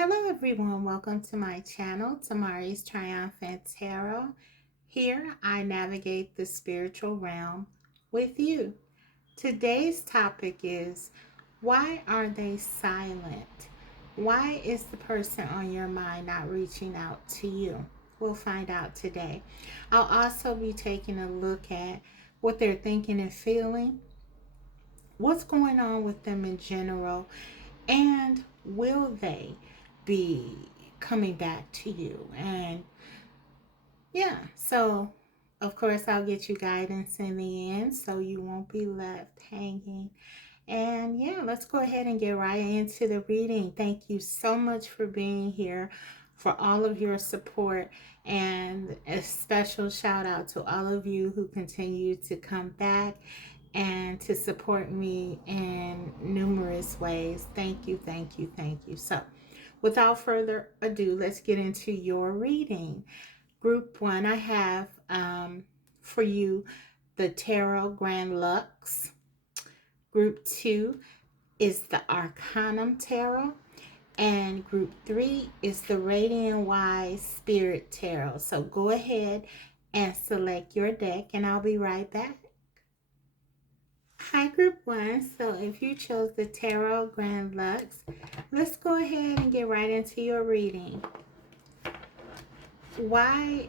Hello everyone, welcome to my channel, Tamari's Triumphant Tarot. Here I navigate the spiritual realm with you. Today's topic is, why are they silent? Why is the person on your mind not reaching out to you? We'll find out today. I'll also be taking a look at what they're thinking and feeling, what's going on with them in general, and will they be coming back to you? And yeah, so of course I'll get you guidance in the end so you won't be left hanging. And yeah, let's go ahead and get right into the reading. Thank you so much for being here, for all of your support, and a special shout out to all of you who continue to come back and to support me in numerous ways. Thank you, thank you, thank you. So, without further ado, let's get into your reading. Group 1, I have for you the Tarot Grand Lux. Group 2 is the Arcanum Tarot. And group 3 is the Radiant Wise Spirit Tarot. So go ahead and select your deck, and I'll be right back. Hi, Group 1. So if you chose the Tarot Grand Lux, let's go ahead and get right into your reading. Why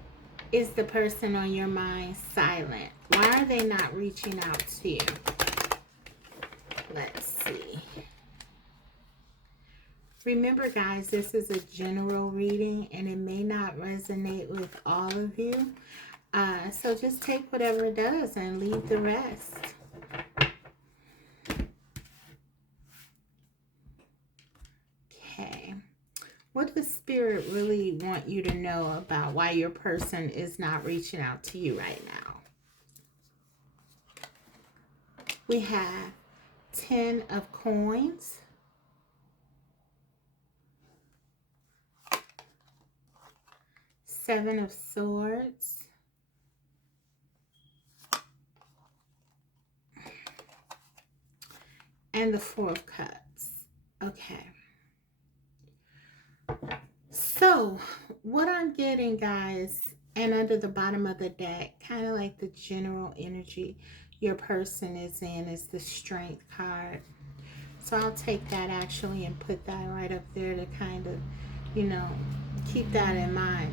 is the person on your mind silent? Why are they not reaching out to you? Let's see. Remember, guys, this is a general reading and it may not resonate with all of you. So just take whatever it does and leave the rest. Okay. What does Spirit really want you to know about why your person is not reaching out to you right now? We have 10 of Coins, Seven of Swords, and the Four of Cups. Okay. So, what I'm getting, guys, and under the bottom of the deck, kind of like the general energy your person is in, is the Strength card. So I'll take that actually and put that right up there to kind of, keep that in mind.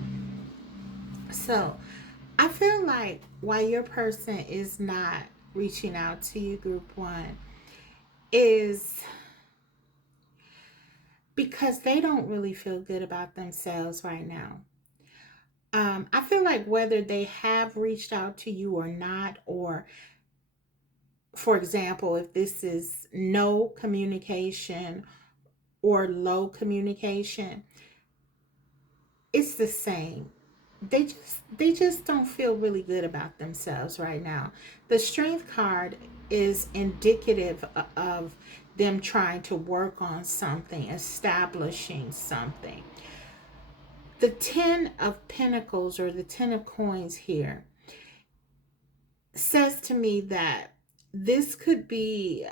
So I feel like why your person is not reaching out to you, Group 1, is because they don't really feel good about themselves right now. I feel like whether they have reached out to you or not, or for example, if this is no communication or low communication, it's the same. They just don't feel really good about themselves right now. The Strength card is indicative of them trying to work on something, establishing something. The 10 of Pentacles, or the 10 of Coins here, says to me that this could be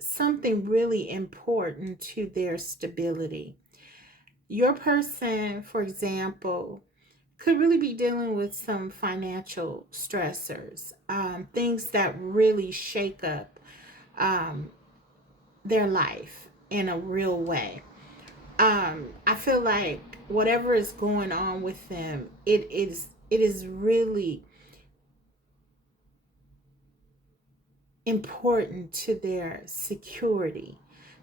something really important to their stability. Your person, for example, could really be dealing with some financial stressors, things that really shake up their life in a real way. I feel like whatever is going on with them, it is really important to their security,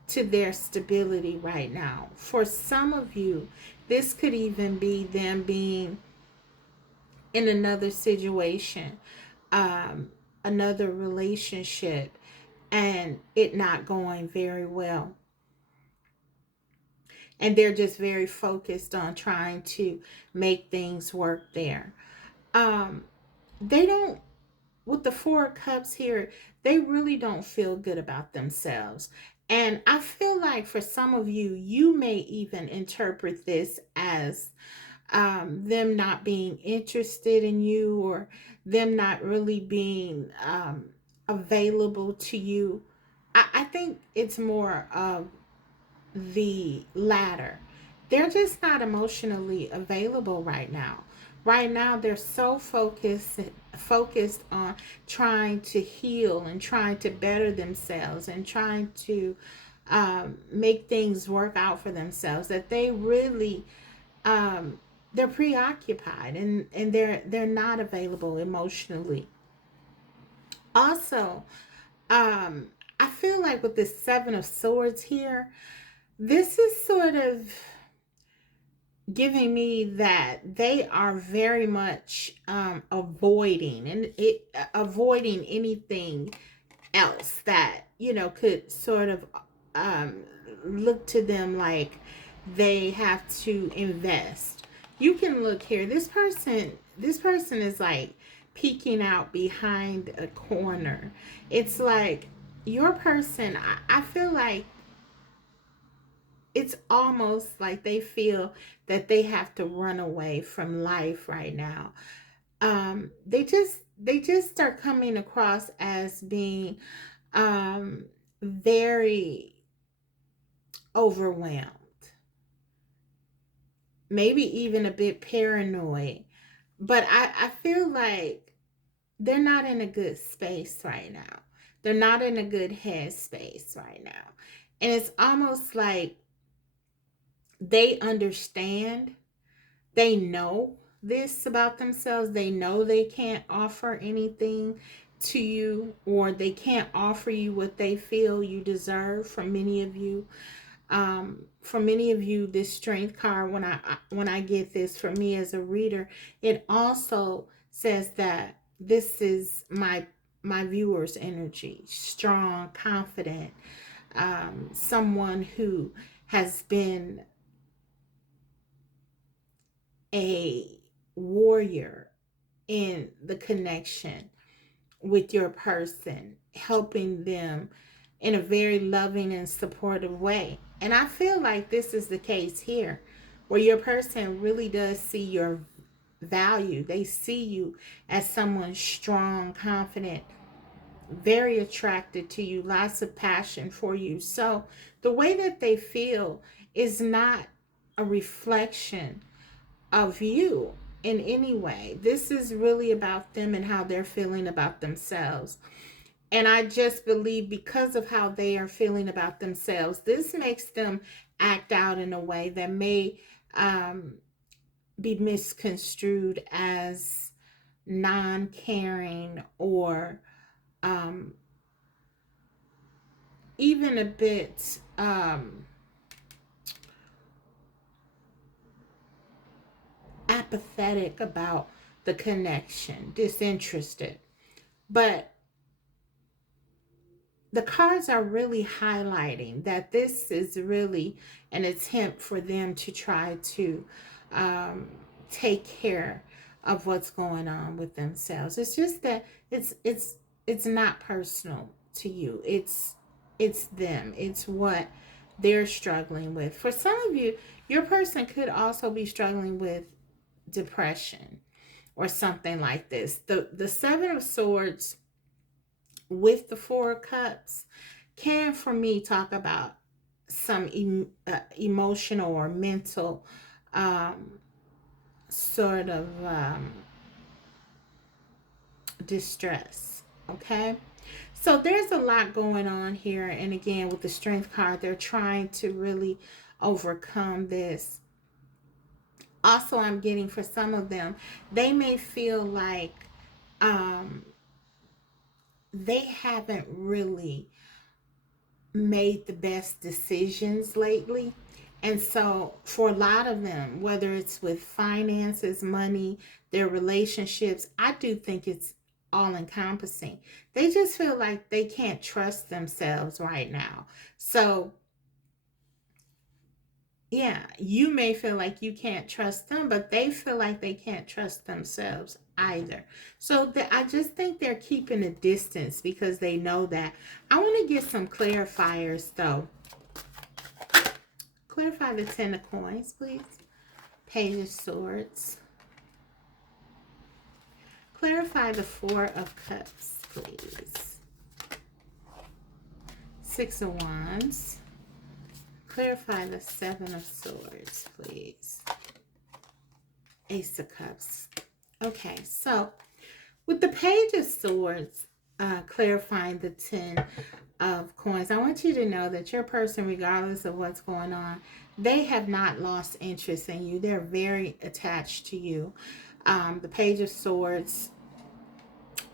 to their stability right now. For some of you, this could even be them being in another situation, another relationship, and it not going very well. And they're just very focused on trying to make things work there. They don't, with the Four of Cups here, they really don't feel good about themselves. And I feel like for some of you, you may even interpret this as them not being interested in you, or them not really being available to you. I think it's more of the latter. They're just not emotionally available right now. Right now, they're so focused on trying to heal and trying to better themselves and trying to make things work out for themselves that they really they're preoccupied and they're not available emotionally. Also, um, I feel like with the Seven of Swords here, this is sort of giving me that they are very much avoiding and avoiding anything else that could sort of um, look to them like they have to invest. You can look here. This person is like peeking out behind a corner. It's like your person. I feel like it's almost like they feel that they have to run away from life right now. They just are coming across as being very overwhelmed, maybe even a bit paranoid. But I feel like they're not in a good space right now. They're not in a good head space right now. And it's almost like they understand, they know this about themselves. They know they can't offer anything to you, or they can't offer you what they feel you deserve. For many of you, this strength card, when I get this, for me as a reader, it also says that this is my viewer's energy: strong, confident, someone who has been a warrior in the connection with your person, helping them in a very loving and supportive way. And I feel like this is the case here, where your person really does see your value. They see you as someone strong, confident, very attracted to you, lots of passion for you. So the way that they feel is not a reflection of you in any way. This is really about them and how they're feeling about themselves. And I just believe because of how they are feeling about themselves, this makes them act out in a way that may um, be misconstrued as non caring, or um, even a bit apathetic about the connection, disinterested. But the cards are really highlighting that this is really an attempt for them to try to um, take care of what's going on with themselves. It's just that it's not personal to you. It's them. It's what they're struggling with. For some of you, your person could also be struggling with depression or something like this. The Seven of Swords with the Four of Cups can, for me, talk about some emotional or mental um, sort of distress. Okay, so there's a lot going on here, and again, with the Strength card, they're trying to really overcome this. Also, I'm getting, for some of them, they may feel like um, they haven't really made the best decisions lately. And so, for a lot of them, whether it's with finances, money, their relationships, I do think it's all encompassing. They just feel like they can't trust themselves right now. So, yeah, you may feel like you can't trust them, but they feel like they can't trust themselves either. So I just think they're keeping a distance because they know that. I want to get some clarifiers though. Clarify the Ten of Coins, please. Page of Swords. Clarify the Four of Cups, please. Six of Wands. Clarify the Seven of Swords, please. Ace of Cups. Okay, so with the Page of Swords, clarifying the Ten of Coins, I want you to know that your person, regardless of what's going on, they have not lost interest in you. They're very attached to you. The Page of Swords,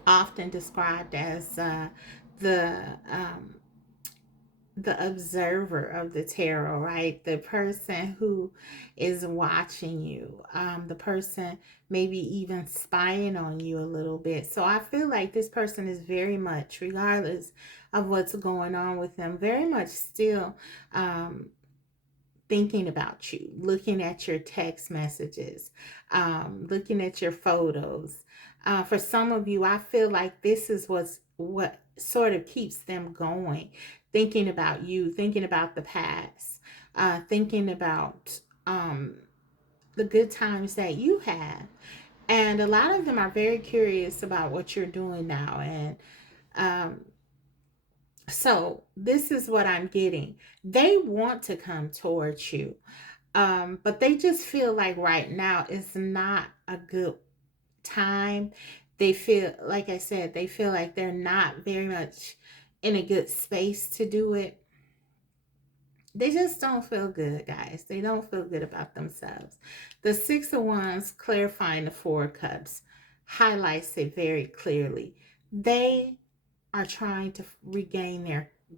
often described as the um, the observer of the tarot, right? The person who is watching you, the person maybe even spying on you a little bit. So I feel like this person is very much, regardless of what's going on with them, very much still thinking about you, looking at your text messages, looking at your photos. For some of you, I feel like this is what sort of keeps them going, thinking about you, thinking about the past, thinking about the good times that you had. And a lot of them are very curious about what you're doing now. And um, so this is what I'm getting. They want to come towards you. But they just feel like right now is not a good time. They feel, like I said, they feel like they're not very much in a good space to do it. They just don't feel good, guys. They don't feel good about themselves. The Six of Wands, clarifying the Four of Cups, highlights it very clearly. They are trying to regain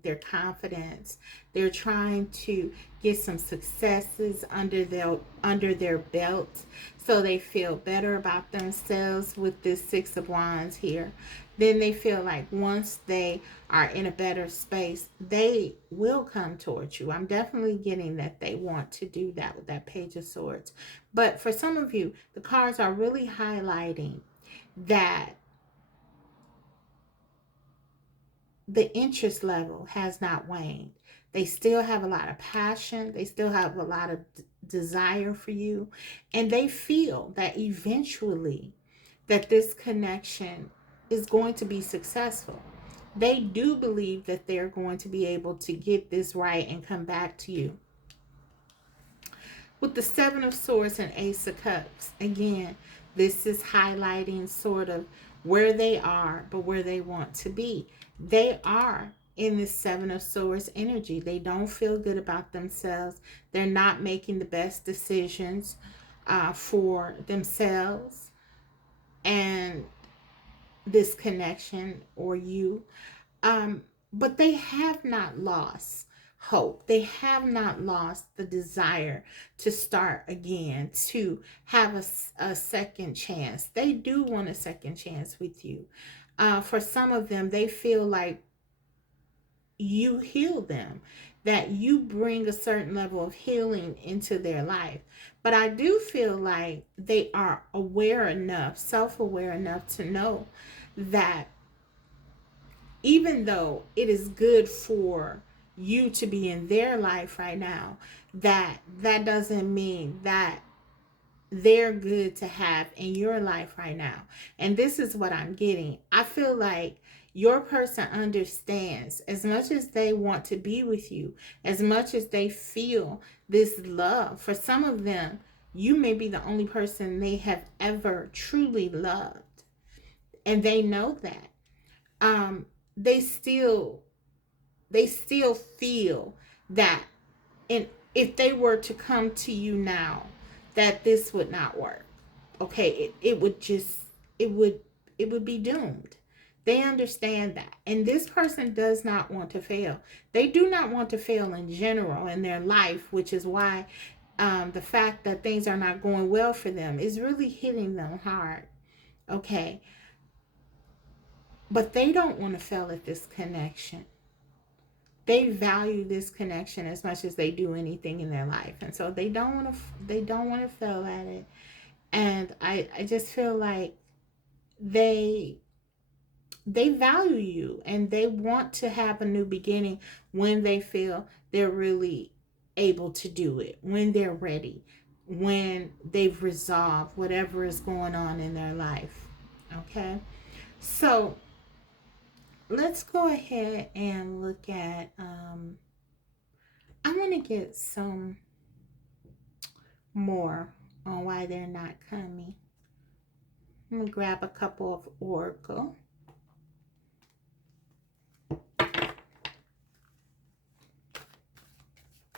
their confidence. They're trying to get some successes under their belt so they feel better about themselves with this Six of Wands here. Then they feel like once they are in a better space, they will come towards you. I'm definitely getting that they want to do that with that Page of Swords. But for some of you, the cards are really highlighting that the interest level has not waned. They still have a lot of passion. They still have a lot of desire for you. And they feel that eventually that this connection is going to be successful. They do believe that they're going to be able to get this right and come back to you. With the Seven of Swords and Ace of Cups, again, this is highlighting sort of where they are, but where they want to be. They are in this Seven of Swords energy. They don't feel good about themselves. They're not making the best decisions for themselves and this connection or you. But they have not lost hope. They have not lost the desire to start again, to have a second chance. They do want a second chance with you. For some of them, they feel like you heal them, that you bring a certain level of healing into their life. But I do feel like they are aware enough, self-aware enough to know that even though it is good for you to be in their life right now, that doesn't mean that they're good to have in your life right now. And this is what I'm getting. I feel like your person understands, as much as they want to be with you, as much as they feel this love. For some of them, you may be the only person they have ever truly loved. And they know that. Um, they still feel that, and if they were to come to you now, that this would not work. Okay, it would just, it would it would be doomed. They understand that. And this person does not want to fail. They do not want to fail in general in their life, which is why the fact that things are not going well for them is really hitting them hard. Okay, but they don't want to fail at this connection. They value this connection as much as they do anything in their life, and so they don't want to fail at it. And I just feel like they value you, and they want to have a new beginning when they feel they're really able to do it, when they're ready, when they've resolved whatever is going on in their life. Okay, so let's go ahead and look at I want to get some more on why they're not coming. I'm going to grab a couple of oracle.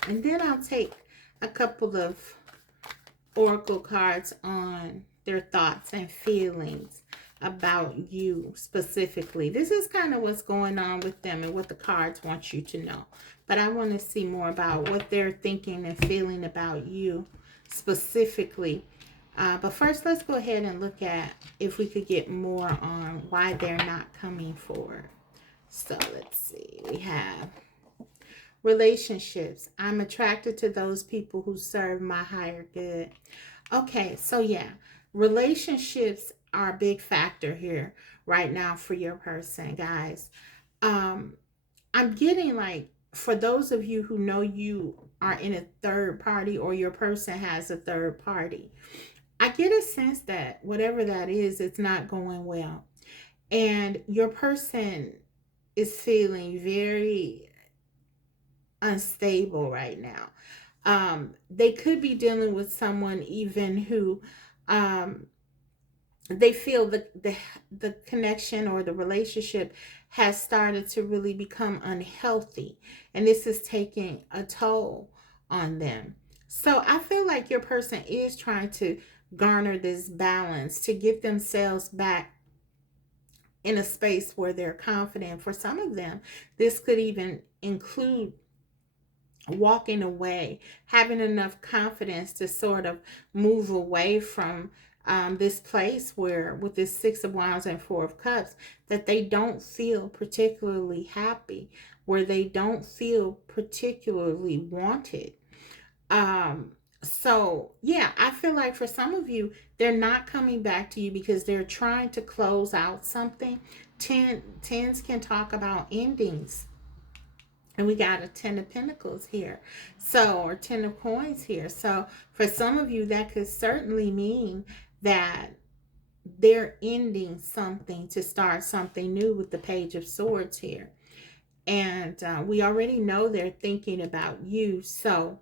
And then I'll take a couple of oracle cards on their thoughts and feelings about you specifically. This is kind of what's going on with them and what the cards want you to know. But I want to see more about what they're thinking and feeling about you specifically. But first, let's go ahead and look at if we could get more on why they're not coming forward. So let's see. We have relationships. I'm attracted to those people who serve my higher good. Okay, so yeah, relationships are a big factor here right now for your person, guys. I'm getting like, for those of you who know you are in a third party or your person has a third party, I get a sense that whatever that is, it's not going well. And your person is feeling very unstable right now. They could be dealing with someone even who they feel the connection or the relationship has started to really become unhealthy, and this is taking a toll on them. So I feel like your person is trying to garner this balance to get themselves back in a space where they're confident. For some of them, this could even include walking away, having enough confidence to sort of move away from this place where, with this Six of Wands and Four of Cups, that they don't feel particularly happy, where they don't feel particularly wanted. So yeah, I feel like for some of you, they're not coming back to you because they're trying to close out something. Tens can talk about endings. And we got a 10 of Pentacles here. So, or 10 of Coins here. So, for some of you, that could certainly mean that they're ending something to start something new with the Page of Swords here. And we already know they're thinking about you. So,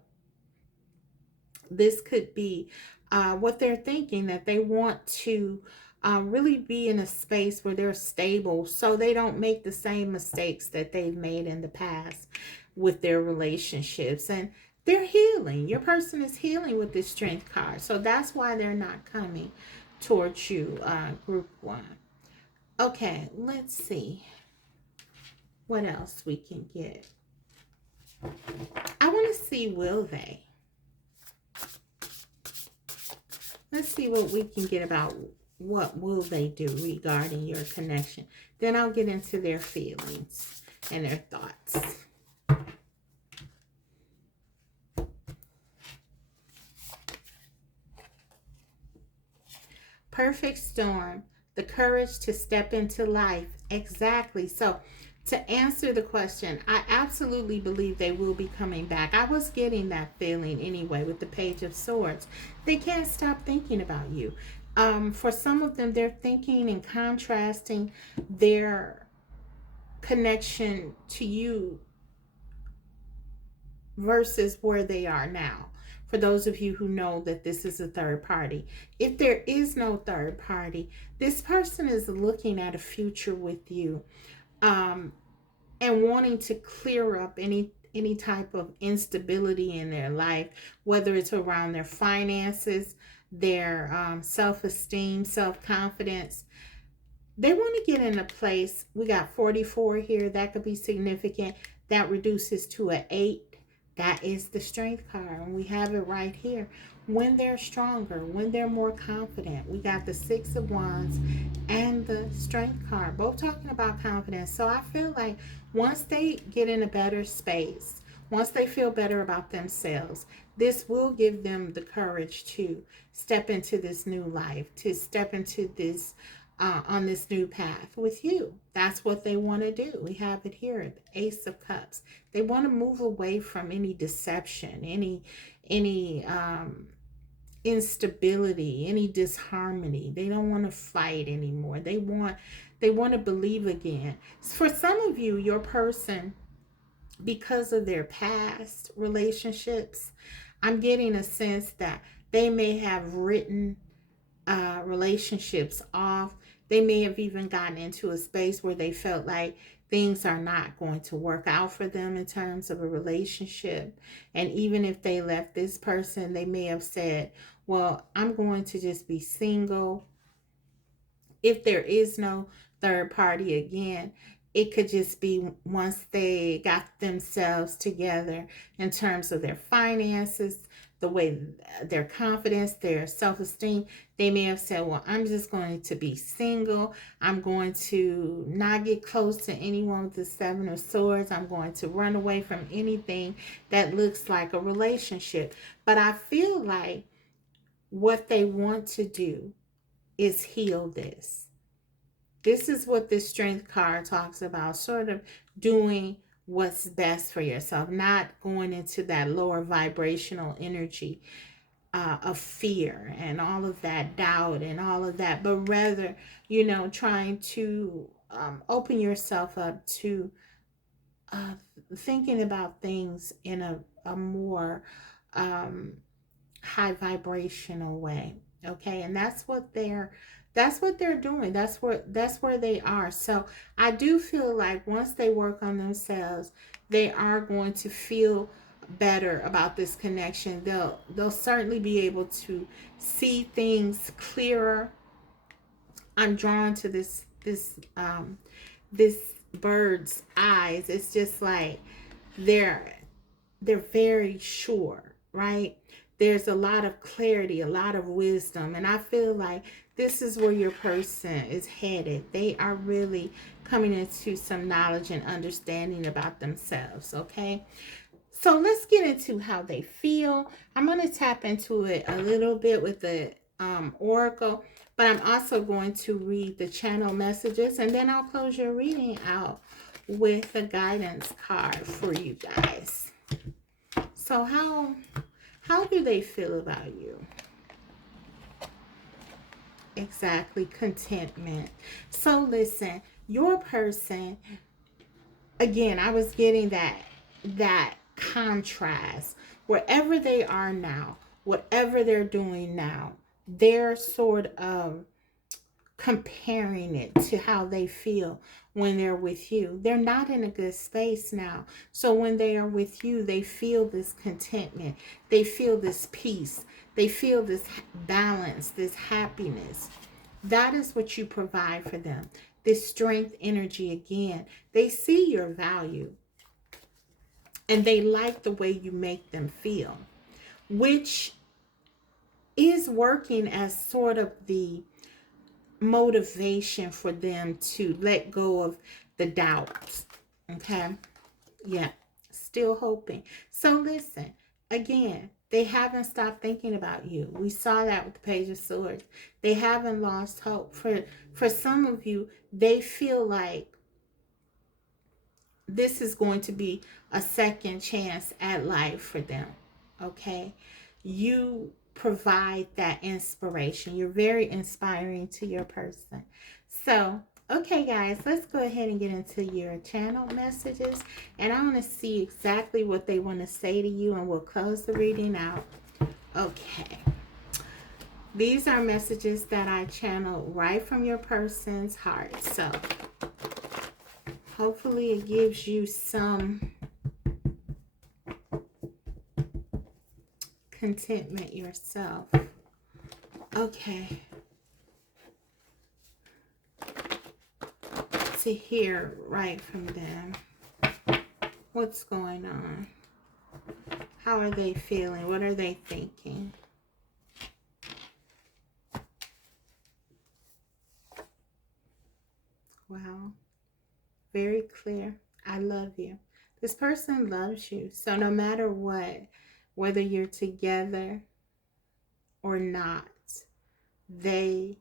this could be what they're thinking, that they want to really be in a space where they're stable so they don't make the same mistakes that they've made in the past with their relationships. And they're healing. Your person is healing with this Strength card. So that's why they're not coming towards you, group one. Okay, let's see what else we can get. I want to see, will they? Let's see what we can get about what will they do regarding your connection. Then I'll get into their feelings and their thoughts. Perfect storm, the courage to step into life. Exactly. So to answer the question, I absolutely believe they will be coming back. I was getting that feeling anyway with the Page of Swords. They can't stop thinking about you. For some of them, they're thinking and contrasting their connection to you versus where they are now. For those of you who know that this is a third party, if there is no third party, this person is looking at a future with you, and wanting to clear up any type of instability in their life, whether it's around their finances, their self-esteem, self-confidence. They want to get in a place. We got 44 here. That could be significant. That reduces to an 8. That is the Strength card. And we have it right here. When they're stronger, when they're more confident. We got the Six of Wands and the Strength card. Both talking about confidence. So I feel like once they get in a better space, once they feel better about themselves, this will give them the courage to step into this new life, to step into this on this new path with you. That's what they want to do. We have it here, the Ace of Cups. They want to move away from any deception, any instability, any disharmony. They don't want to fight anymore. They want to believe again. For some of you, your person because of their past relationships, I'm getting a sense that they may have written relationships off. They may have even gotten into a space where they felt like things are not going to work out for them in terms of a relationship. And even if they left this person, they may have said, well, I'm going to just be single. If there is no third party again, it could just be once they got themselves together in terms of their finances, the way their confidence, their self-esteem, they may have said, well, I'm just going to be single. I'm going to not get close to anyone with the Seven of Swords. I'm going to run away from anything that looks like a relationship. But I feel like what they want to do is heal this. This is what this strength card talks about, sort of doing what's best for yourself, not going into that lower vibrational energy of fear and all of that doubt and all of that, but rather, trying to open yourself up to uh, thinking about things in a more um, high vibrational way. Okay, and that's what they're doing. That's where they are. So I do feel like once they work on themselves, they are going to feel better about this connection. They'll certainly be able to see things clearer. I'm drawn to this bird's eyes. It's just like they're they're very sure, right? There's a lot of clarity, a lot of wisdom, and I feel like this is where your person is headed. They are really coming into some knowledge and understanding about themselves, okay? So let's get into how they feel. I'm going to tap into it a little bit with the oracle, but I'm also going to read the channel messages, and then I'll close your reading out with the guidance card for you guys. So how do they feel about you? Exactly, contentment. So listen, your person, again, I was getting that contrast. Wherever they are now, whatever they're doing now, they're sort of comparing it to how they feel when they're with you. They're not in a good space now. So when they are with you, they feel this contentment. They feel this peace. They feel this balance, this happiness. That is what you provide for them. This strength energy again. They see your value and they like the way you make them feel, which is working as sort of the motivation for them to let go of the doubts. Okay? Yeah. Still hoping. So listen, again, they haven't stopped thinking about you. We saw that with the Page of Swords. They haven't lost hope. For some of you, they feel like this is going to be a second chance at life for them. Okay? You provide that inspiration. You're very inspiring to your person. So, okay, guys, let's go ahead and get into your channel messages. And I want to see exactly what they want to say to you, and we'll close the reading out. Okay. These are messages that I channel right from your person's heart. So, hopefully it gives you some contentment yourself. Okay. To hear right from them. What's going on? How are they feeling? What are they thinking? Wow. Very clear. I love you. This person loves you. So no matter what, whether you're together or not, they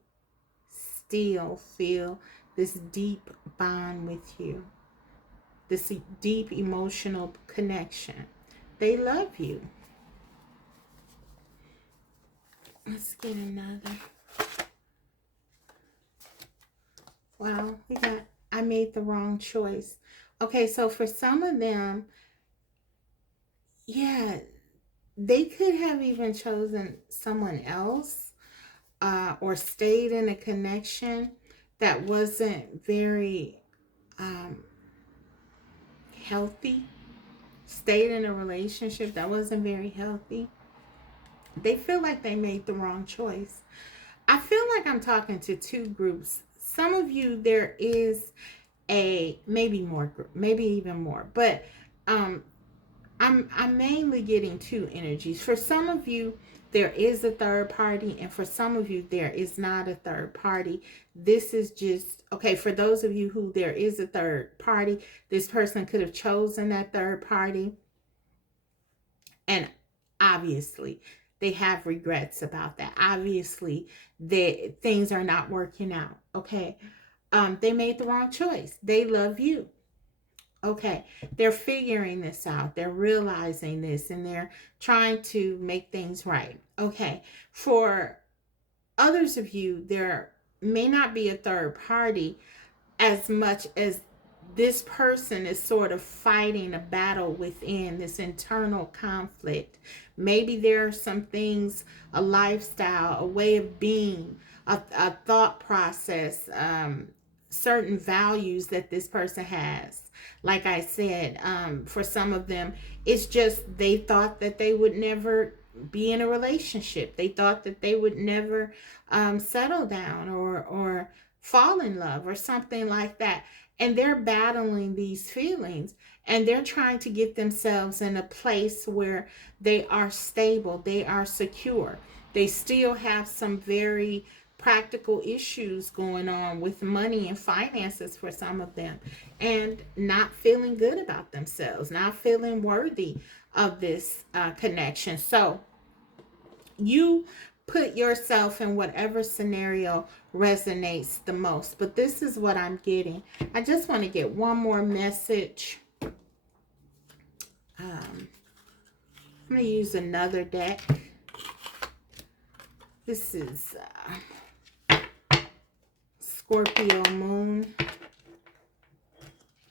still feel this deep bond with you, this deep emotional connection. They love you. Let's get another. Wow, we got, I made the wrong choice. Okay, so for some of them, yeah, they could have even chosen someone else, or stayed in a connection that wasn't very um, healthy, stayed in a relationship that wasn't very healthy. They feel like they made the wrong choice. I feel like I'm talking to two groups. Some of you, there is a maybe more group, maybe even more, but um, I'm mainly getting two energies. For some of you, there is a third party, and for some of you, there is not a third party. This is just okay. For those of you who there is a third party, this person could have chosen that third party, and obviously, they have regrets about that. Obviously, that things are not working out. Okay, they made the wrong choice. They love you. Okay, they're figuring this out. They're realizing this and they're trying to make things right. Okay, for others of you, there may not be a third party as much as this person is sort of fighting a battle within this internal conflict. Maybe there are some things, a lifestyle, a way of being, a thought process, certain values that this person has. Like I said, for some of them, it's just they thought that they would never be in a relationship. They thought that they would never settle down or fall in love or something like that. And they're battling these feelings and they're trying to get themselves in a place where they are stable, they are secure. They still have some very practical issues going on with money and finances for some of them, and not feeling good about themselves, not feeling worthy of this connection. So you put yourself in whatever scenario resonates the most. But this is what I'm getting. I just want to get one more message. I'm going to use another deck. This is Scorpio Moon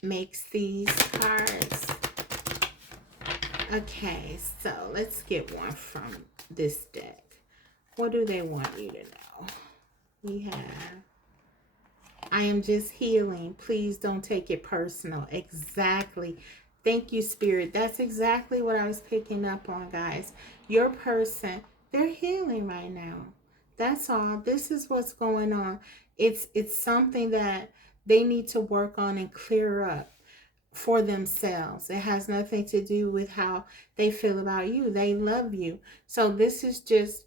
makes these cards. Okay, so let's get one from this deck. What do they want you to know? We have, I am just healing. Please don't take it personal. Exactly. Thank you, Spirit. That's exactly what I was picking up on, guys. Your person, they're healing right now. That's all. This is what's going on. It's something that they need to work on and clear up for themselves. It has nothing to do with how they feel about you. They love you. So this is just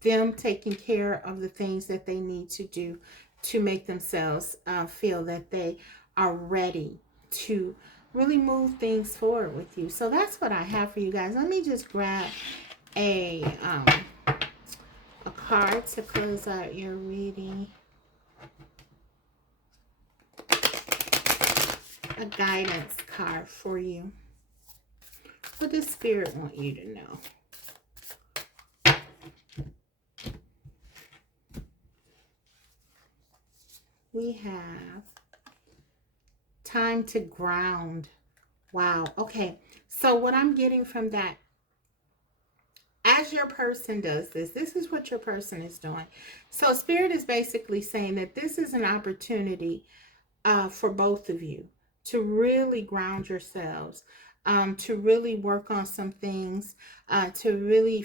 them taking care of the things that they need to do to make themselves feel that they are ready to really move things forward with you. So that's what I have for you guys. Let me just grab a card to close out your reading. A guidance card for you. What does Spirit want you to know? We have time to ground. Wow. Okay. So what I'm getting from that, as your person does this, this is what your person is doing. So Spirit is basically saying that this is an opportunity for both of you to really ground yourselves, to really work on some things, to really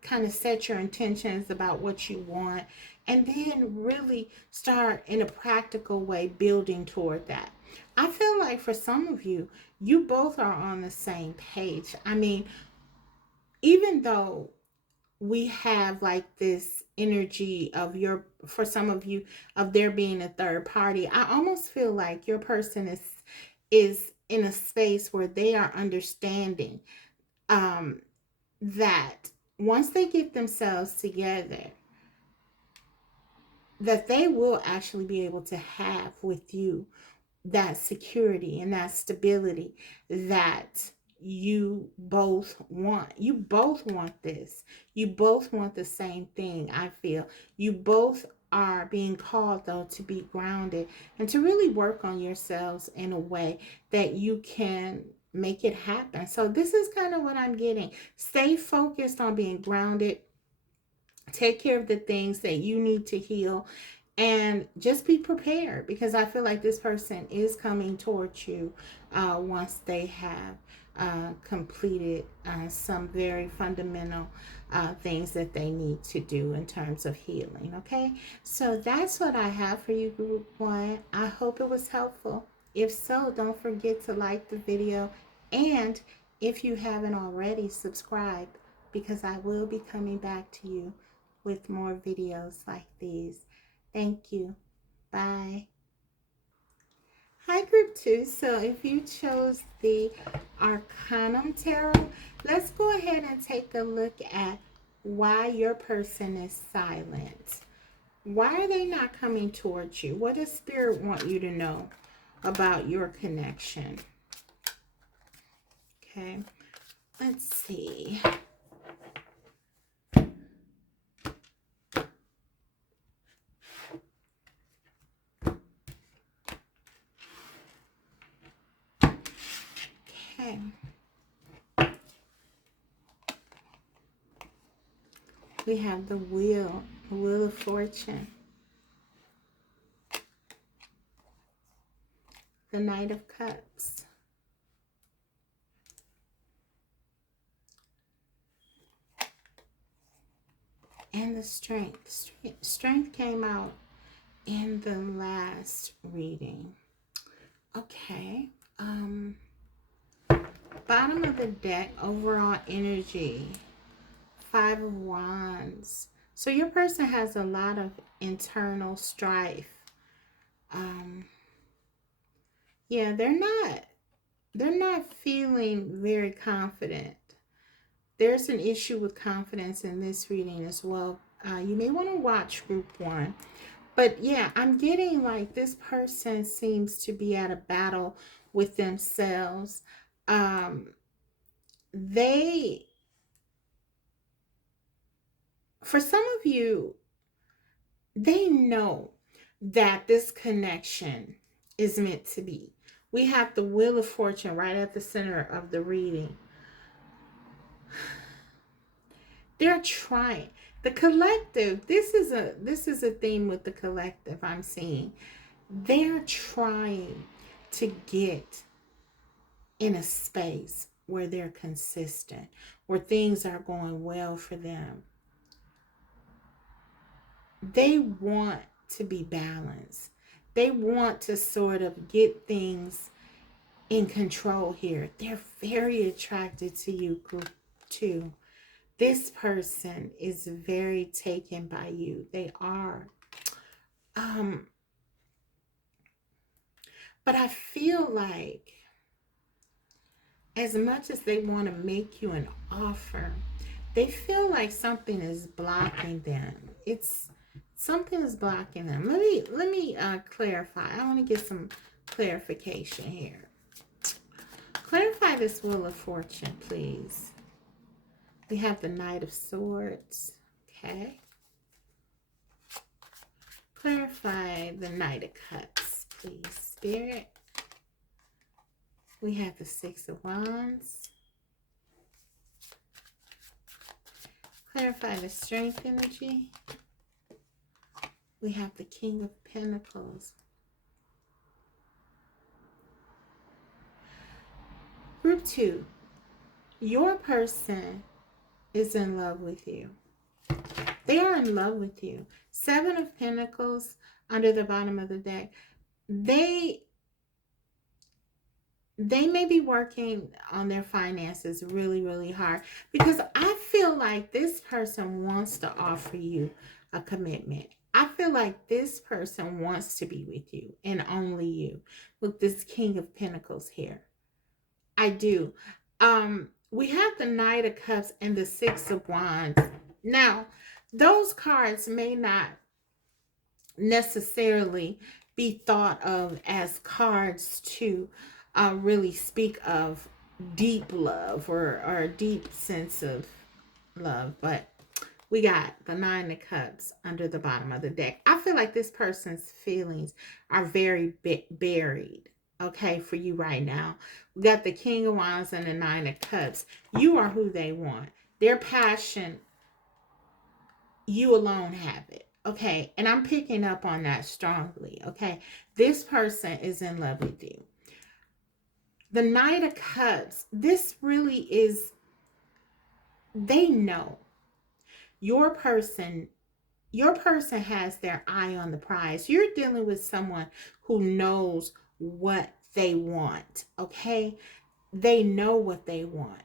kind of set your intentions about what you want, and then really start in a practical way building toward that. I feel like for some of you, you both are on the same page. I mean, even though we have like this energy of your, for some of you, of there being a third party, I almost feel like your person is in a space where they are understanding that once they get themselves together, that they will actually be able to have with you that security and that stability that you both want. You both want this. You both want the same thing, I feel. You both are being called, though, to be grounded and to really work on yourselves in a way that you can make it happen. So this is kind of what I'm getting. Stay focused on being grounded. Take care of the things that you need to heal, and just be prepared, because I feel like this person is coming towards you once they have completed some very fundamental things that they need to do in terms of healing. Okay, so that's what I have for you, group one. I hope it was helpful. If so, don't forget to like the video, and if you haven't already, subscribe, because I will be coming back to you with more videos like these. Thank you. Bye. Hi, group two. So if you chose the Arcanum Tarot, let's go ahead and take a look at why your person is silent. Why are they not coming towards you? What does Spirit want you to know about your connection? Okay, let's see. Okay. We have the Wheel of Fortune, the Knight of Cups, and the Strength. Strength came out in the last reading. Okay. Bottom of the deck, overall energy, Five of Wands. So your person has a lot of internal strife. Yeah, they're not feeling very confident. There's an issue with confidence in this reading as well. You may want to watch group one. But yeah, I'm getting like this person seems to be at a battle with themselves. They, for some of you, they know that this connection is meant to be. We have the Wheel of Fortune right at the center of the reading. They're trying. The collective, this is a theme with the collective I'm seeing. They're trying to get in a space where they're consistent, where things are going well for them. They want to be balanced. They want to sort of get things in control here. They're very attracted to you, group two. This person is very taken by you. They are. But I feel like as much as they want to make you an offer, they feel like something is blocking them. It's something is blocking them. Let me clarify. I want to get some clarification here. Clarify this Wheel of Fortune, please. We have the Knight of Swords. Okay. Clarify the Knight of Cups, please, Spirit. We have the Six of Wands. Clarify the Strength energy. We have the King of Pentacles. Group two, your person is in love with you. They are in love with you. Seven of Pentacles under the bottom of the deck. They may be working on their finances really, really hard, because I feel like this person wants to offer you a commitment. I feel like this person wants to be with you and only you, with this King of Pentacles here. I do. We have the Knight of Cups and the Six of Wands. Now, those cards may not necessarily be thought of as cards to really speak of deep love or a deep sense of love, but we got the Nine of Cups under the bottom of the deck. I feel like this person's feelings are very buried. okay, for you right now. We got the King of Wands and the Nine of Cups. You are who they want. Their passion, you alone have it. Okay, and I'm picking up on that strongly. Okay, this person is in love with you. The Knight of Cups, this really is, they know your person. Your person has their eye on the prize. You're dealing with someone who knows what they want. Okay, they know what they want.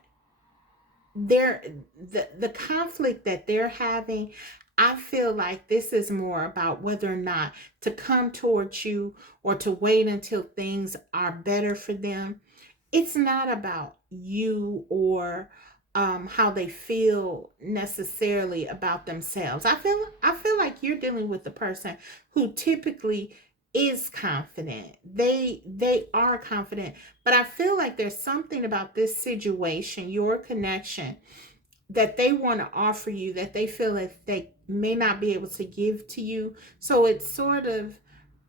They're the conflict that they're having. I feel like this is more about whether or not to come towards you or to wait until things are better for them. It's not about you or how they feel necessarily about themselves. I feel like you're dealing with the person who typically is confident. They are confident, but I feel like there's something about this situation, your connection, that they want to offer you that they feel that they may not be able to give to you. So it sort of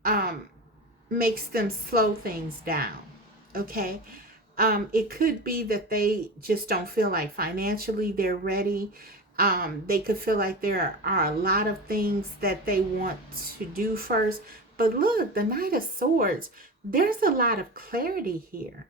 um, makes them slow things down. Okay, it could be that they just don't feel like financially they're ready. They could feel like there are a lot of things that they want to do first. But look, the Knight of Swords, there's a lot of clarity here.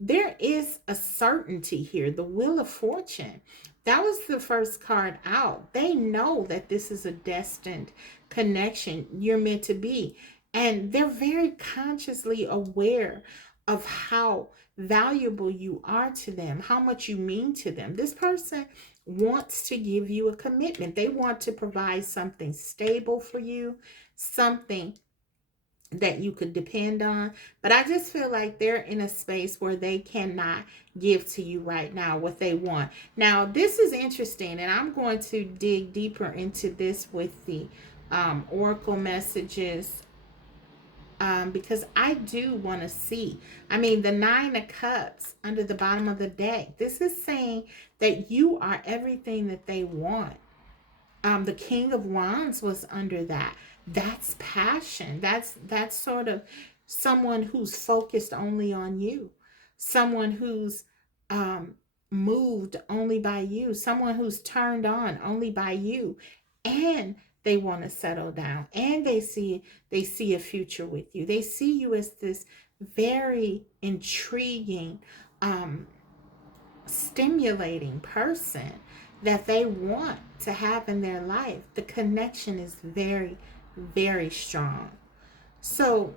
There is a certainty here, the Wheel of Fortune. That was the first card out. They know that this is a destined connection. You're meant to be. And they're very consciously aware of how valuable you are to them, how much you mean to them. This person wants to give you a commitment. They want to provide something stable for you, something that you could depend on. But I just feel like they're in a space where they cannot give to you right now what they want. Now, this is interesting, and I'm going to dig deeper into this with the oracle messages, because I do want to see. I mean, the Nine of Cups under the bottom of the deck, this is saying that you are everything that they want. The King of Wands was under that. That's passion. That's sort of someone who's focused only on you, someone who's um, moved only by you, someone who's turned on only by you, and they want to settle down, and they see a future with you. They see you as this very intriguing, um, stimulating person that they want to have in their life. The connection is very, very strong. So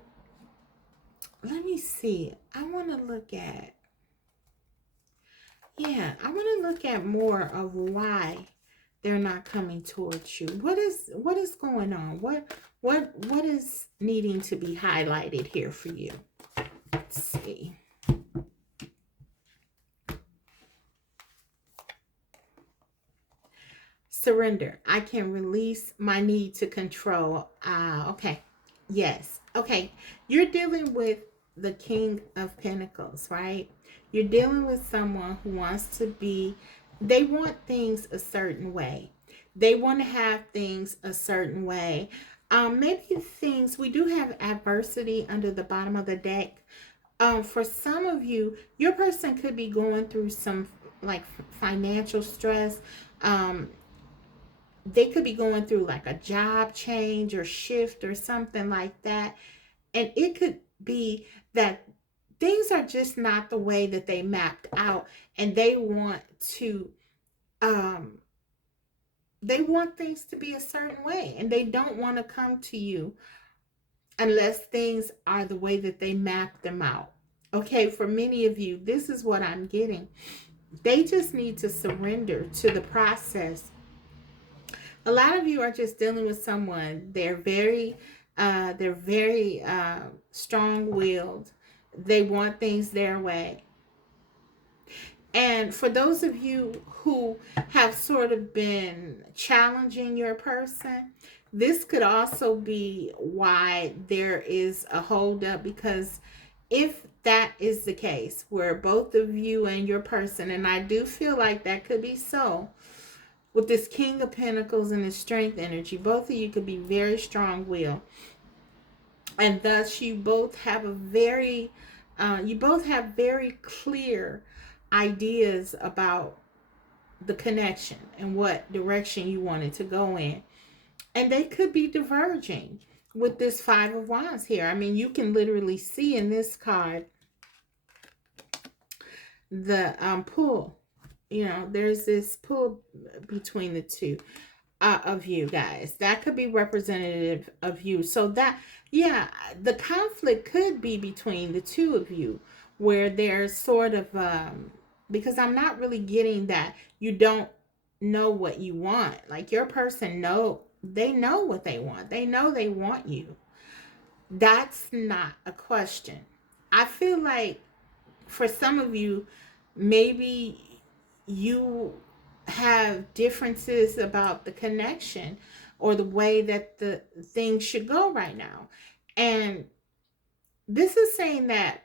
let me see. I want to look at, I want to look at more of why they're not coming towards you. What is going on? What is needing to be highlighted here for you? Let's see. Surrender. I can release my need to control. Okay. Yes. Okay. You're dealing with the King of Pentacles, right? You're dealing with someone who wants to be, they want things a certain way. They want to have things a certain way. Maybe things, we do have adversity under the bottom of the deck. For some of you, your person could be going through some like financial stress. They could be going through like a job change or shift or something like that. And it could be that things are just not the way that they mapped out, and um they want things to be a certain way, and they don't want to come to you unless things are the way that they map them out. Okay, for many of you, this is what I'm getting. They just need to surrender to the process. A lot of you are just dealing with someone, they're very strong-willed. They want things their way. And for those of you who have sort of been challenging your person, this could also be why there is a holdup, because if that is the case, where both of you and your person, and I do feel like that could be so, with this King of Pentacles and the strength energy, both of you could be very strong-willed. And thus you both have very clear ideas about the connection and what direction you wanted to go in. And they could be diverging with this Five of Wands here. I mean, you can literally see in this card the pull. You know, there's this pull between the two of you guys. That could be representative of you. So that, yeah, the conflict could be between the two of you, where there's sort of, because I'm not really getting that you don't know what you want. Like your person they know what they want. They know they want you. That's not a question. I feel like for some of you, maybe you have differences about the connection or the way that the things should go right now. And this is saying that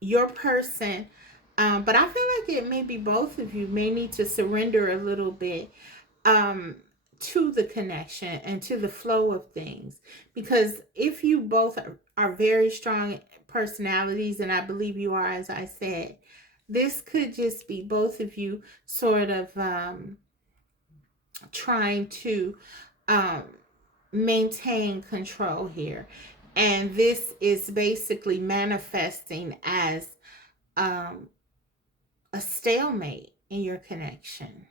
your person, but I feel like it may be both of you may need to surrender a little bit um, to the connection and to the flow of things. Because if you both are very strong personalities, and I believe you are, as I said, this could just be both of you sort of trying to um, maintain control here. And this is basically manifesting as um, a stalemate in your connection.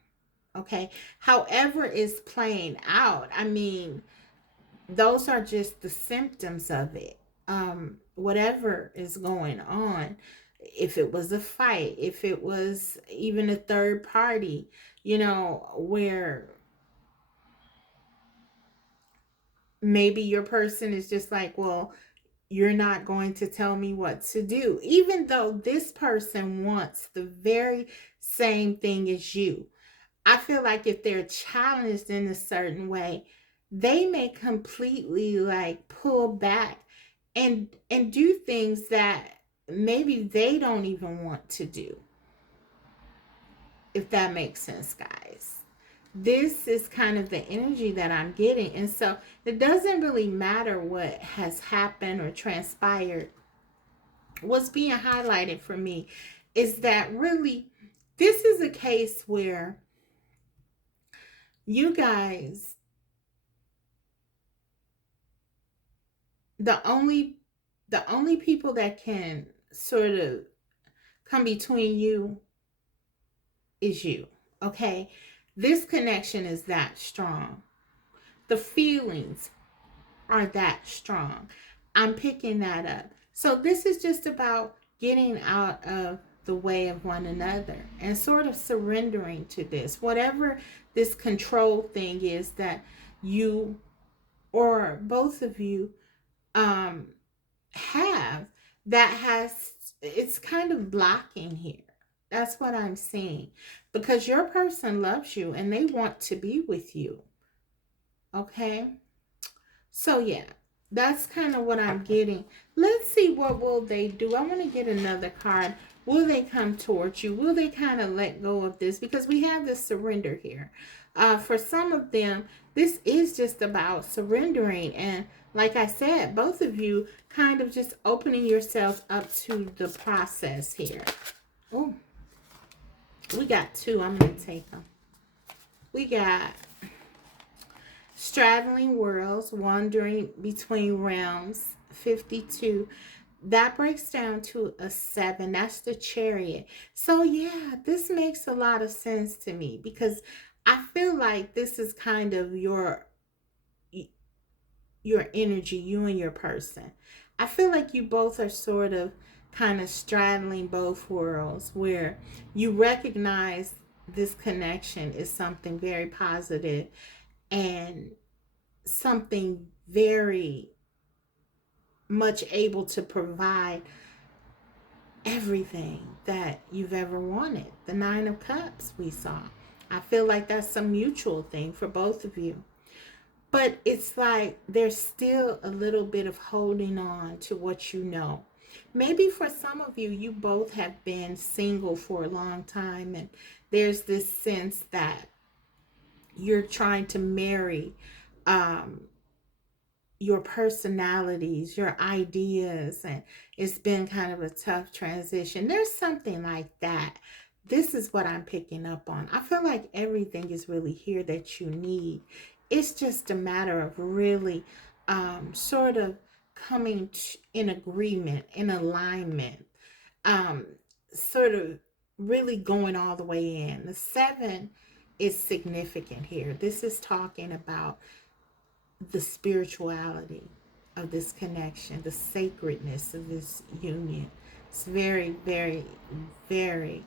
Okay. However, is playing out, I mean, those are just the symptoms of it. Whatever is going on, if it was a fight, if it was even a third party, you know, where maybe your person is just like, well, you're not going to tell me what to do, even though this person wants the very same thing as you. I feel like if they're challenged in a certain way, they may completely like pull back and do things that maybe they don't even want to do. If that makes sense, guys. This is kind of the energy that I'm getting. And so it doesn't really matter what has happened or transpired. What's being highlighted for me is that really this is a case where you guys, the only the only people that can sort of come between you is you. Okay, this connection is that strong. The feelings are that strong. I'm picking that up. So this is just about getting out of the way of one another and sort of surrendering to this, whatever this control thing is that you or both of you um have, that has, it's kind of blocking here. That's what I'm seeing, because your person loves you and they want to be with you. Okay, so yeah, that's kind of what I'm getting. Let's see, what will they do? I want to get another card. Will they come towards you? Will they kind of let go of this? Because we have this surrender here. For some of them, this is just about surrendering. And like I said, both of you kind of just opening yourselves up to the process here. Oh, we got two. I'm going to take them. We got straddling worlds, wandering between realms, 52. That breaks down to a 7. That's the Chariot. So yeah, this makes a lot of sense to me, because I feel like this is kind of your energy, you and your person. I feel like you both are sort of kind of straddling both worlds, where you recognize this connection is something very positive and something very much able to provide everything that you've ever wanted. The Nine of Cups we saw. I feel like that's a mutual thing for both of you. But it's like there's still a little bit of holding on to what you know. Maybe for some of you, you both have been single for a long time, and there's this sense that you're trying to marry um, your personalities, your ideas, and it's been kind of a tough transition. There's something like that. This is what I'm picking up on. I feel like everything is really here that you need. It's just a matter of really sort of coming in agreement, in alignment, um, sort of really going all the way in. The seven is significant here. This is talking about the spirituality of this connection, the sacredness of this union. It's very, very, very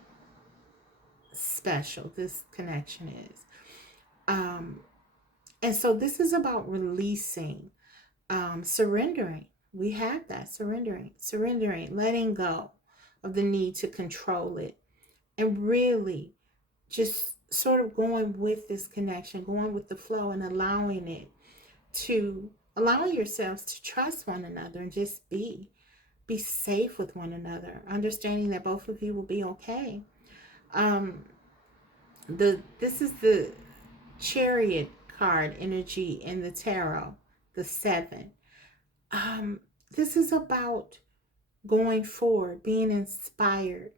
special. This connection is. Um, and so this is about releasing, surrendering. We have that surrendering, letting go of the need to control it, and really just sort of going with this connection, going with the flow, and allowing yourselves to trust one another and just be safe with one another, understanding that both of you will be okay. This is the Chariot card energy in the tarot, the seven. This is about going forward, being inspired,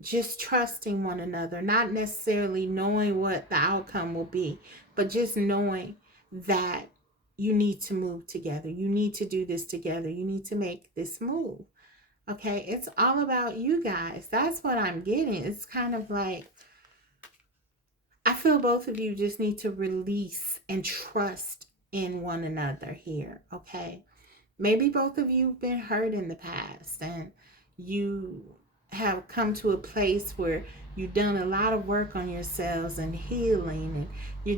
just trusting one another, not necessarily knowing what the outcome will be, but just knowing that you need to move together. You need to do this together. You need to make this move. Okay, it's all about you guys. That's what I'm getting. It's kind of like, I feel both of you just need to release and trust in one another here. Okay, maybe both of you have been hurt in the past, and you have come to a place where you've done a lot of work on yourselves and healing, and you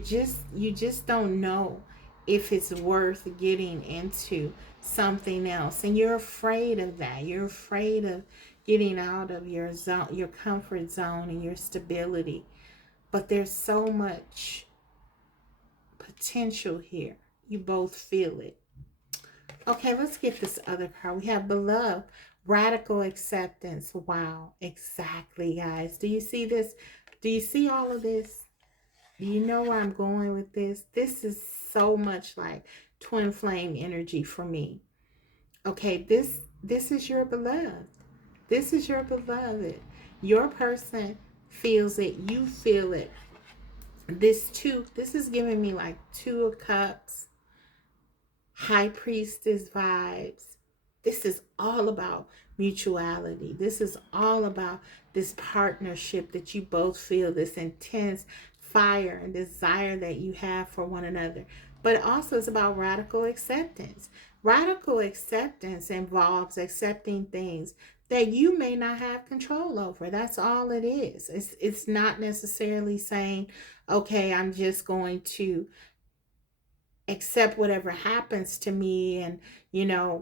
just don't know if it's worth getting into something else, and you're afraid of that. You're afraid of getting out of your zone, your comfort zone, and your stability. But there's so much potential here. You both feel it. Okay, let's get this other card. We have beloved, radical acceptance. Wow, exactly, guys. Do you see this? Do you see all of this? Do you know where I'm going with this? This is so much like twin flame energy for me. Okay, this is your beloved. This is your beloved. Your person feels it. You feel it. This is giving me like Two of Cups, High Priestess vibes. This is all about mutuality. This is all about this partnership that you both feel, this intense fire and desire that you have for one another. But also it's about radical acceptance. Radical acceptance involves accepting things that you may not have control over. That's all it is. It's not necessarily saying, okay, I'm just going to accept whatever happens to me and,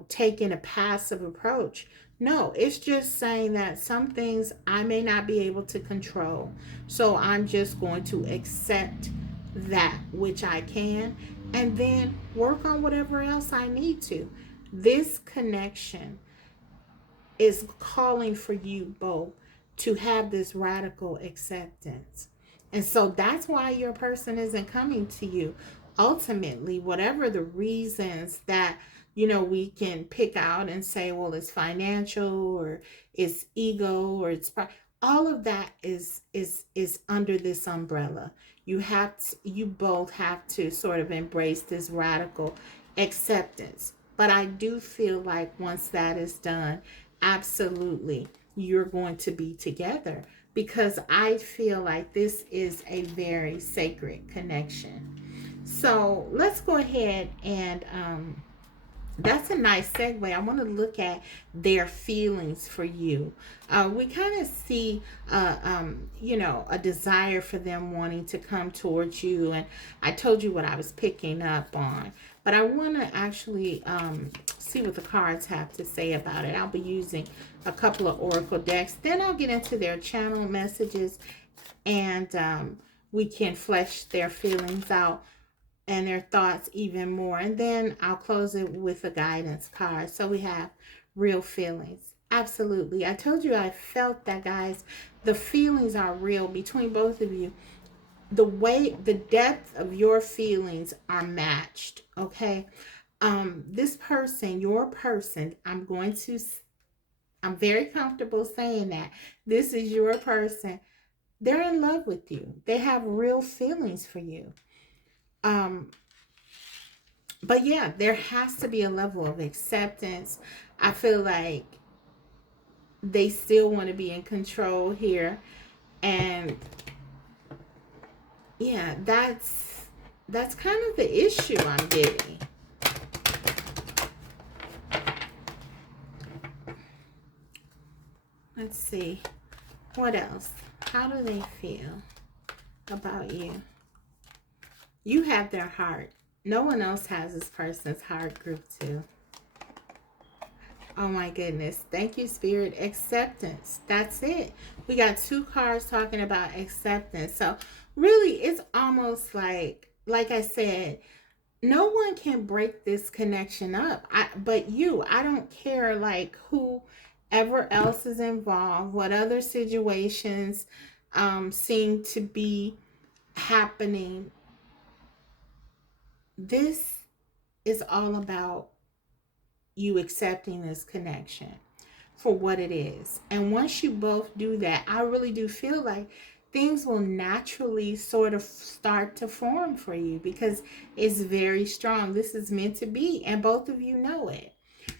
taking a passive approach. No, it's just saying that some things I may not be able to control. So I'm just going to accept that which I can and then work on whatever else I need to. This connection is calling for you both to have this radical acceptance. And so that's why your person isn't coming to you. Ultimately, whatever the reasons that, we can pick out and say, well, it's financial or it's ego or it's all of that is under this umbrella. You both have to sort of embrace this radical acceptance. But I do feel like once that is done, absolutely, you're going to be together, because I feel like this is a very sacred connection. So let's go ahead and that's a nice segue. I want to look at their feelings for you. We kind of see, a desire for them wanting to come towards you. And I told you what I was picking up on. But I want to actually see what the cards have to say about it. I'll be using a couple of oracle decks. Then I'll get into their channel messages, and we can flesh their feelings out and their thoughts even more. And then I'll close it with a guidance card. So we have real feelings. Absolutely. I told you I felt that, guys. The feelings are real between both of you. The depth of your feelings are matched. Okay. This person, your person, I'm very comfortable saying that this is your person. They're in love with you. They have real feelings for you. Um, but yeah, there has to be a level of acceptance. I feel like they still want to be in control here. And yeah, that's kind of the issue I'm getting. Let's see. What else? How do they feel about you? You have their heart. No one else has this person's heart, group 2. Oh my goodness. Thank you, Spirit. Acceptance. That's it. We got 2 cards talking about acceptance. So really, it's almost like I said, no one can break this connection up. But you. I don't care like whoever else is involved, what other situations seem to be happening. This is all about you accepting this connection for what it is. And once you both do that, I really do feel like things will naturally sort of start to form for you because it's very strong. This is meant to be, and both of you know it.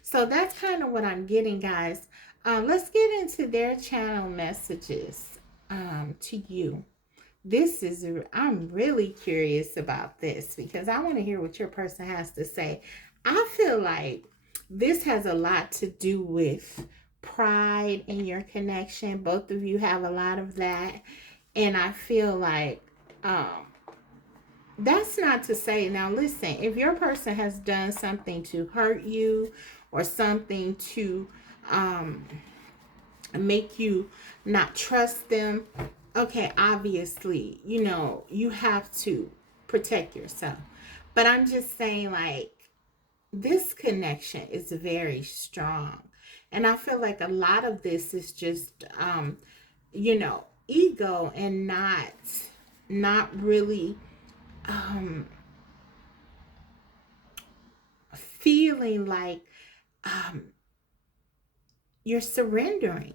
So that's kind of what I'm getting, guys. Let's get into their channel messages to you. I'm really curious about this because I want to hear what your person has to say. I feel like this has a lot to do with pride in your connection. Both of you have a lot of that. And I feel like that's not to say, now listen, if your person has done something to hurt you or something to make you not trust them, okay, obviously, you have to protect yourself. But I'm just saying, like, this connection is very strong. And I feel like a lot of this is just, ego and not really feeling like you're surrendering.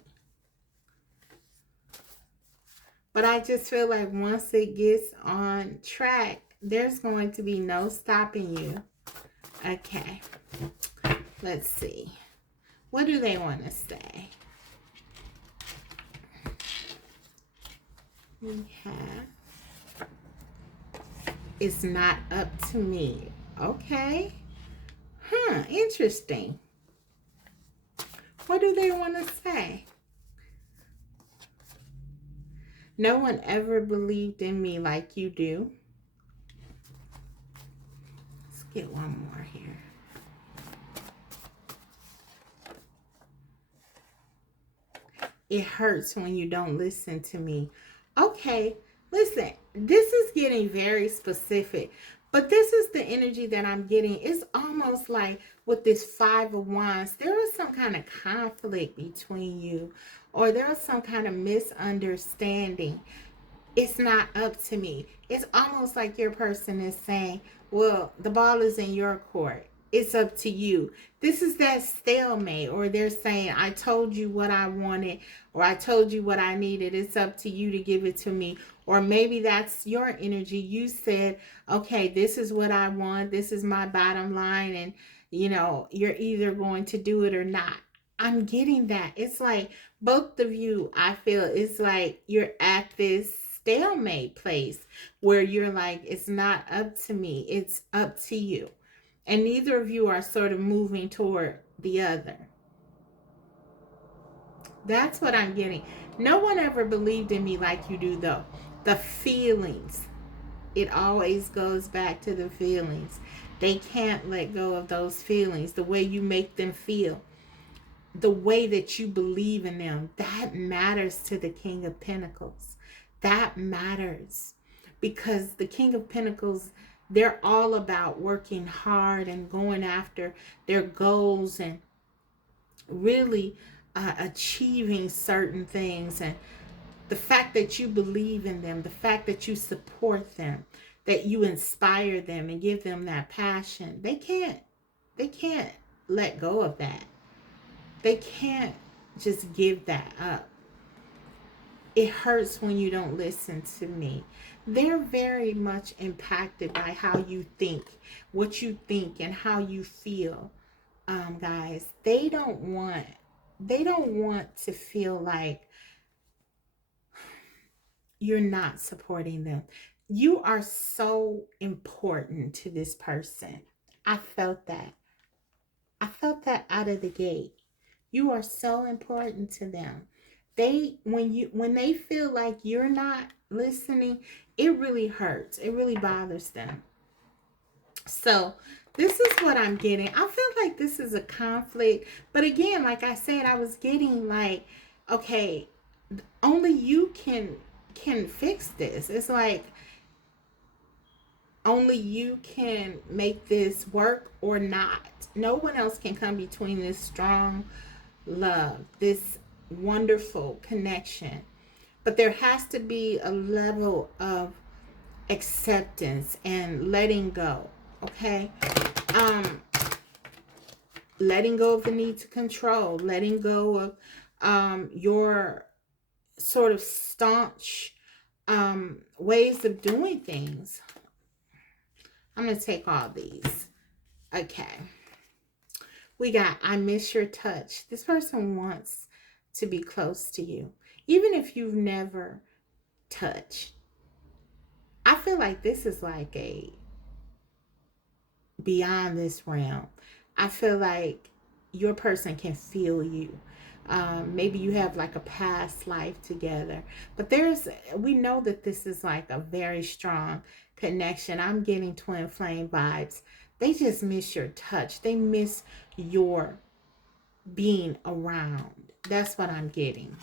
But I just feel like once it gets on track, there's going to be no stopping you. Okay. Let's see. What do they want to say? We have, it's not up to me. Okay. Interesting. What do they want to say? No one ever believed in me like you do. Let's get one more here. It hurts when you don't listen to me. Okay, listen, this is getting very specific, but this is the energy that I'm getting. It's almost like with this 5 of Wands, there was some kind of conflict between you, or there was some kind of misunderstanding. It's not up to me. It's almost like your person is saying, well, the ball is in your court. It's up to you. This is that stalemate, or they're saying, I told you what I wanted, or I told you what I needed. It's up to you to give it to me. Or maybe that's your energy. You said, okay, this is what I want. This is my bottom line. And, you're either going to do it or not. I'm getting that. It's like both of you, I feel it's like you're at this stalemate place where you're like, it's not up to me, it's up to you. And neither of you are sort of moving toward the other. That's what I'm getting. No one ever believed in me like you do, though. The feelings, it always goes back to the feelings. They can't let go of those feelings, the way you make them feel, the way that you believe in them. That matters to the King of Pentacles. That matters because the King of Pentacles, they're all about working hard and going after their goals and really achieving certain things. And the fact that you believe in them, the fact that you support them, that you inspire them and give them that passion, they can't They can't let go of that. They can't just give that up. It hurts when you don't listen to me. They're very much impacted by how you think, what you think, and how you feel. Guys, they don't want to feel like you're not supporting them. You are so important to this person. I felt that. I felt that out of the gate. You are so important to them. When they feel like you're not listening, it really hurts. It really bothers them. So, this is what I'm getting. I feel like this is a conflict, but again, like I said, I was getting like, okay, only you can fix this. It's like only you can make this work or not. No one else can come between this strong love, this wonderful connection. But there has to be a level of acceptance and letting go. Okay? Um, letting go of the need to control, letting go of your sort of staunch ways of doing things. I'm going to take all these. Okay. We got, I miss your touch. This person wants to be close to you. Even if you've never touched. I feel like this is like a beyond this realm. I feel like your person can feel you. Maybe you have like a past life together, but we know that this is like a very strong connection. I'm getting twin flame vibes. They just miss your touch. They miss your being around. That's what I'm getting.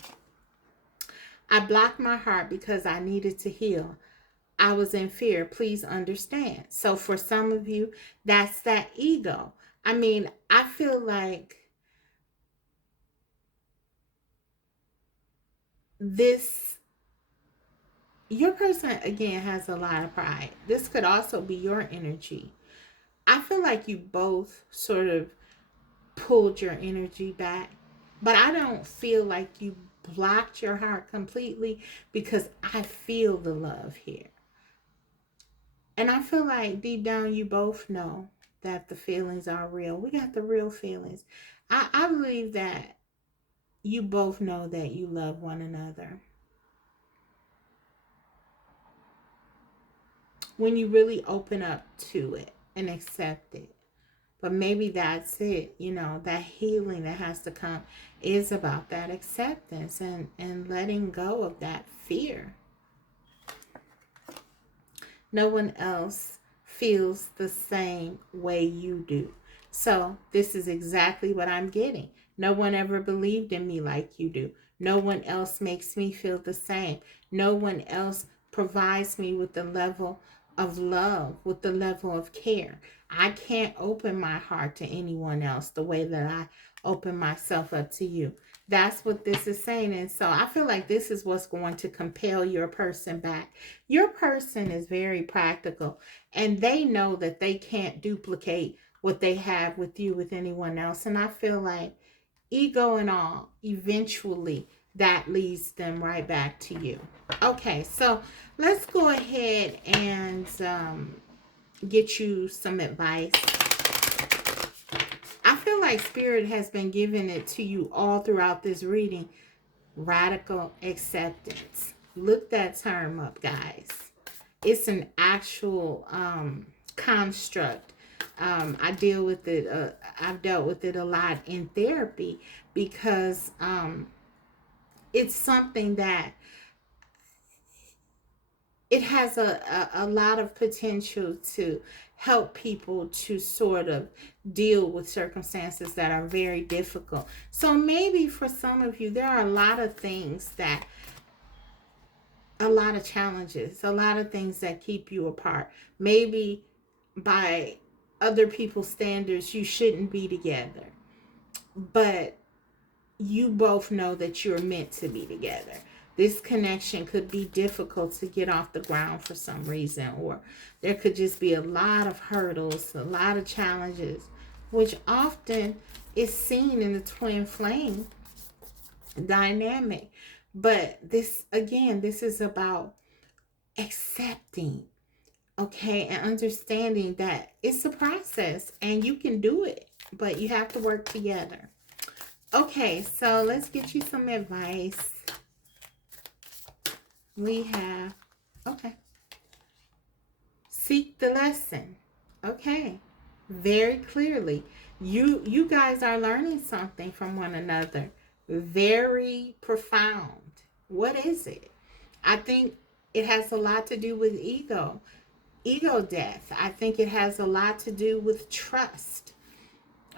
I blocked my heart because I needed to heal. I was in fear. Please understand. So for some of you, that's that ego. I mean, I feel like your person again has a lot of pride. This could also be your energy. I feel like you both sort of pulled your energy back, but I don't feel like you blocked your heart completely because I feel the love here. And I feel like deep down you both know that the feelings are real. We got the real feelings. I believe that you both know that you love one another. When you really open up to it and accept it. But maybe that's it, that healing that has to come is about that acceptance and letting go of that fear. No one else feels the same way you do. So this is exactly what I'm getting. No one ever believed in me like you do. No one else makes me feel the same. No one else provides me with the level of love, with the level of care. I can't open my heart to anyone else the way that I open myself up to you. That's what this is saying. And so I feel like this is what's going to compel your person back. Your person is very practical and they know that they can't duplicate what they have with you with anyone else. And I feel like ego and all, eventually that leads them right back to you. Okay, so let's go ahead and get you some advice. I feel like Spirit has been giving it to you all throughout this reading. Radical acceptance. Look that term up, guys. It's an actual construct. I've dealt with it a lot in therapy because it's something that it has a lot of potential to help people to sort of deal with circumstances that are very difficult. So maybe for some of you, there are a lot of things a lot of challenges, a lot of things that keep you apart. Maybe by other people's standards, you shouldn't be together. But you both know that you're meant to be together. This connection could be difficult to get off the ground for some reason, or there could just be a lot of hurdles, a lot of challenges. which often is seen in the twin flame dynamic. But this, again, this is about accepting, okay, and understanding that it's a process and you can do it, but you have to work together. Okay, so let's get you some advice. We have, okay, seek the lesson. Okay, very clearly. You guys are learning something from one another. Very profound. What is it? I think it has a lot to do with ego death. I think it has a lot to do with trust.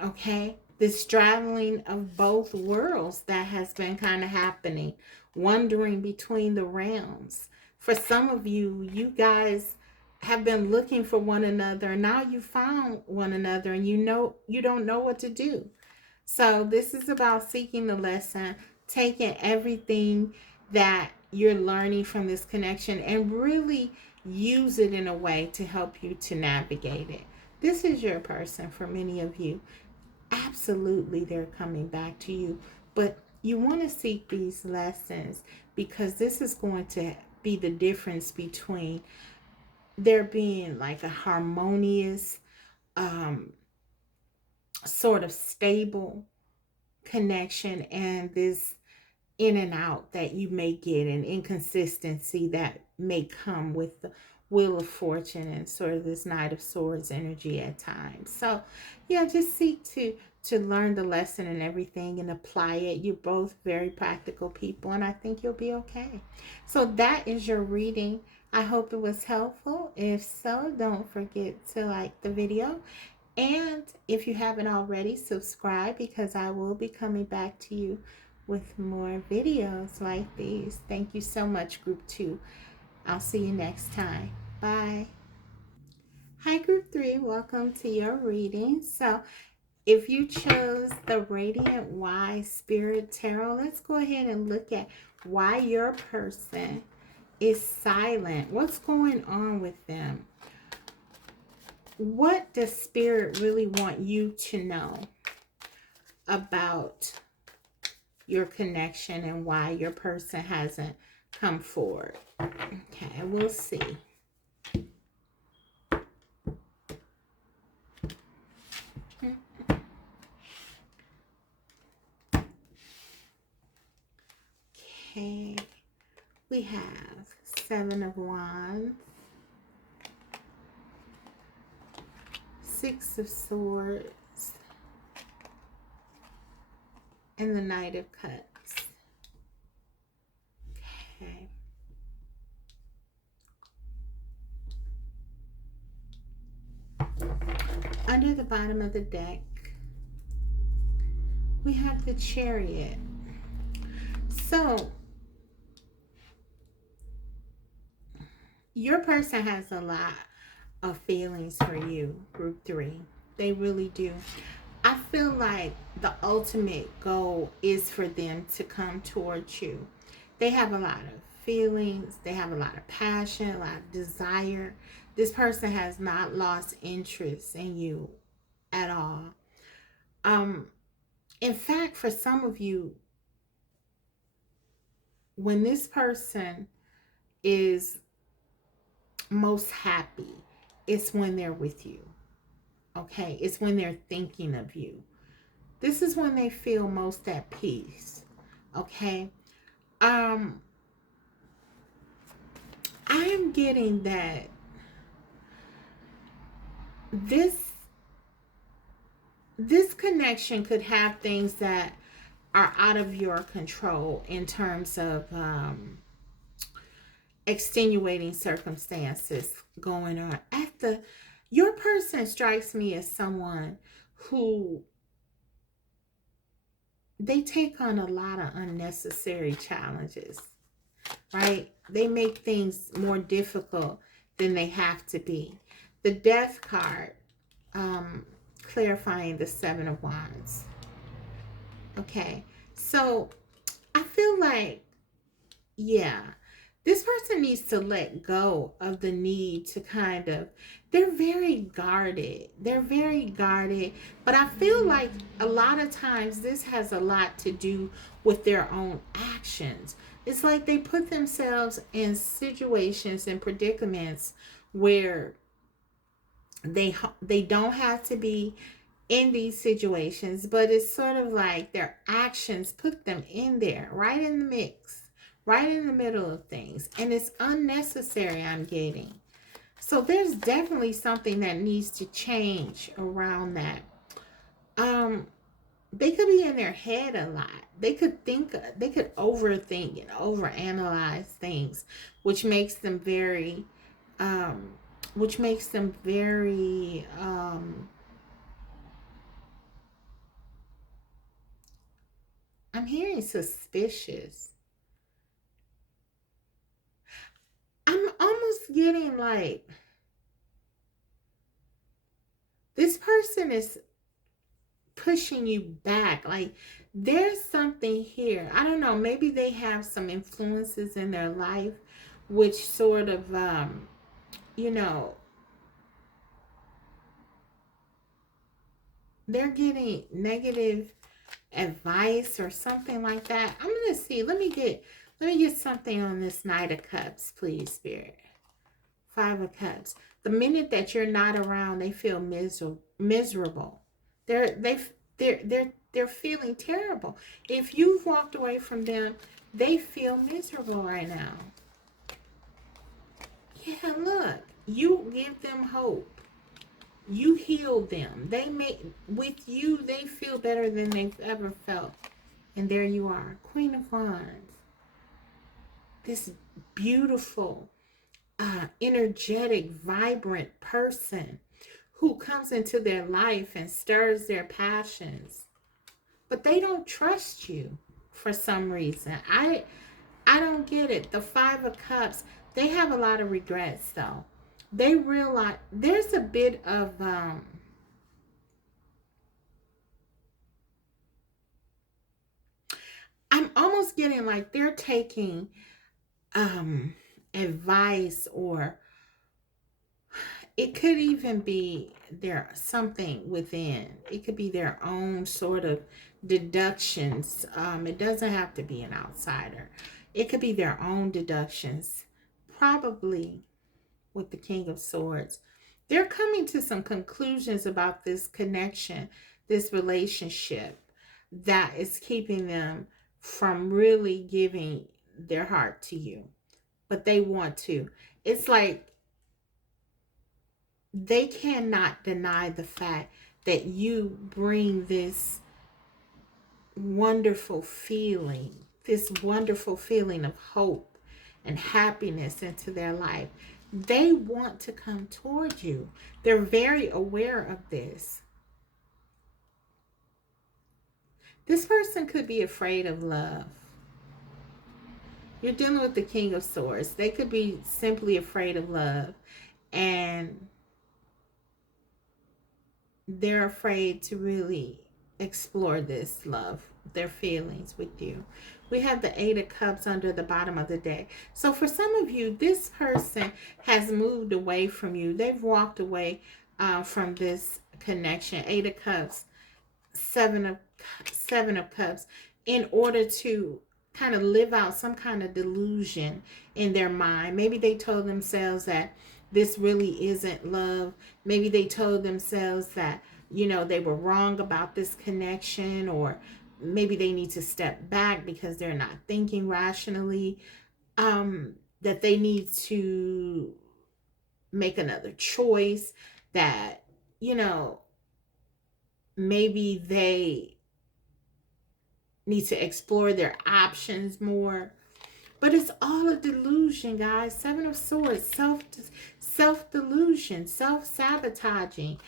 Okay, this straddling of both worlds that has been kind of happening, wandering between the realms. For some of you, you guys have been looking for one another, and now you found one another, and you know you don't know what to do. So this is about seeking the lesson, taking everything that you're learning from this connection and really use it in a way to help you to navigate it. This is your person for many of you. Absolutely, they're coming back to you, but you want to seek these lessons because this is going to be the difference between there being like a harmonious, sort of stable connection and this in and out that you may get, an inconsistency that may come with the wheel of fortune and sort of this knight of swords energy at times. So yeah, just seek to learn the lesson and everything and apply it. You're both very practical people, and I think you'll be okay. So that is your reading. I hope it was helpful. If so, don't forget to like the video, and if you haven't already, subscribe, because I will be coming back to you with more videos like these. Thank you so much, Group 2. I'll see you next time. Bye. Hi, Group 3. Welcome to your reading. So if you chose the Radiant Wise Spirit Tarot, let's go ahead and look at why your person is silent. What's going on with them? What does Spirit really want you to know about your connection and why your person hasn't come forward? Okay, we'll see. Okay, we have 7 of Wands, 6 of Swords, and the Knight of Cups. Okay. Under the bottom of the deck, we have the Chariot. So, your person has a lot of feelings for you, Group 3. They really do. I feel like the ultimate goal is for them to come towards you. They have a lot of feelings. They have a lot of passion, a lot of desire. This person has not lost interest in you at all. In fact, for some of you, when this person is most happy, it's when they're with you. Okay, it's when they're thinking of you. This is when they feel most at peace. Okay. I am getting that this connection could have things that are out of your control in terms of extenuating circumstances going on. Your person strikes me as someone who they take on a lot of unnecessary challenges, right? They make things more difficult than they have to be. The Death card, clarifying the 7 of Wands. Okay, so I feel like, yeah, This person needs to let go of the need to kind of, they're very guarded. They're very guarded. But I feel like a lot of times this has a lot to do with their own actions. It's like they put themselves in situations and predicaments where they don't have to be in these situations, but it's sort of like their actions put them in there, right in the mix, right in the middle of things. And it's unnecessary, I'm getting. So there's definitely something that needs to change around that. Um, they could be in their head a lot. They could overthink and overanalyze things, which makes them very, um, which makes them very, I'm hearing suspicious. I'm almost getting like this person is pushing you back. Like there's something here. I don't know. Maybe they have some influences in their life which sort of, you know, they're getting negative advice or something like that. I'm gonna see. Let me get something on this Knight of Cups, please, Spirit. Five of Cups. The minute that you're not around, they feel miserable. They're they they're feeling terrible. If you've walked away from them, they feel miserable right now. Yeah, look, you give them hope. You heal them. They make with you. They feel better than they've ever felt. And there you are, Queen of Wands. This beautiful, energetic, vibrant person who comes into their life and stirs their passions, but they don't trust you for some reason. I don't get it. The Five of Cups, they have a lot of regrets though. They realize there's a bit of I'm almost getting like they're taking advice, or it could even be there something within. It could be their own sort of deductions. It doesn't have to be an outsider. It could be their own deductions. Probably with the King of Swords. They're coming to some conclusions about this connection, this relationship that is keeping them from really giving their heart to you. But they want to. It's like they cannot deny the fact that you bring this wonderful feeling of hope and happiness into their life. They want to come toward you. They're very aware of this. This person could be afraid of love. You're dealing with the King of Swords. They could be simply afraid of love, and they're afraid to really explore this love, their feelings with you. We have the Eight of Cups under the bottom of the deck. So for some of you, this person has moved away from you. They've walked away from this connection. Eight of Cups, Seven of Cups, in order to kind of live out some kind of delusion in their mind. Maybe they told themselves that this really isn't love. Maybe they told themselves that, they were wrong about this connection, or maybe they need to step back because they're not thinking rationally, that they need to make another choice, that, maybe they need to explore their options more. But it's all a delusion, guys. Seven of Swords, self delusion, self sabotaging.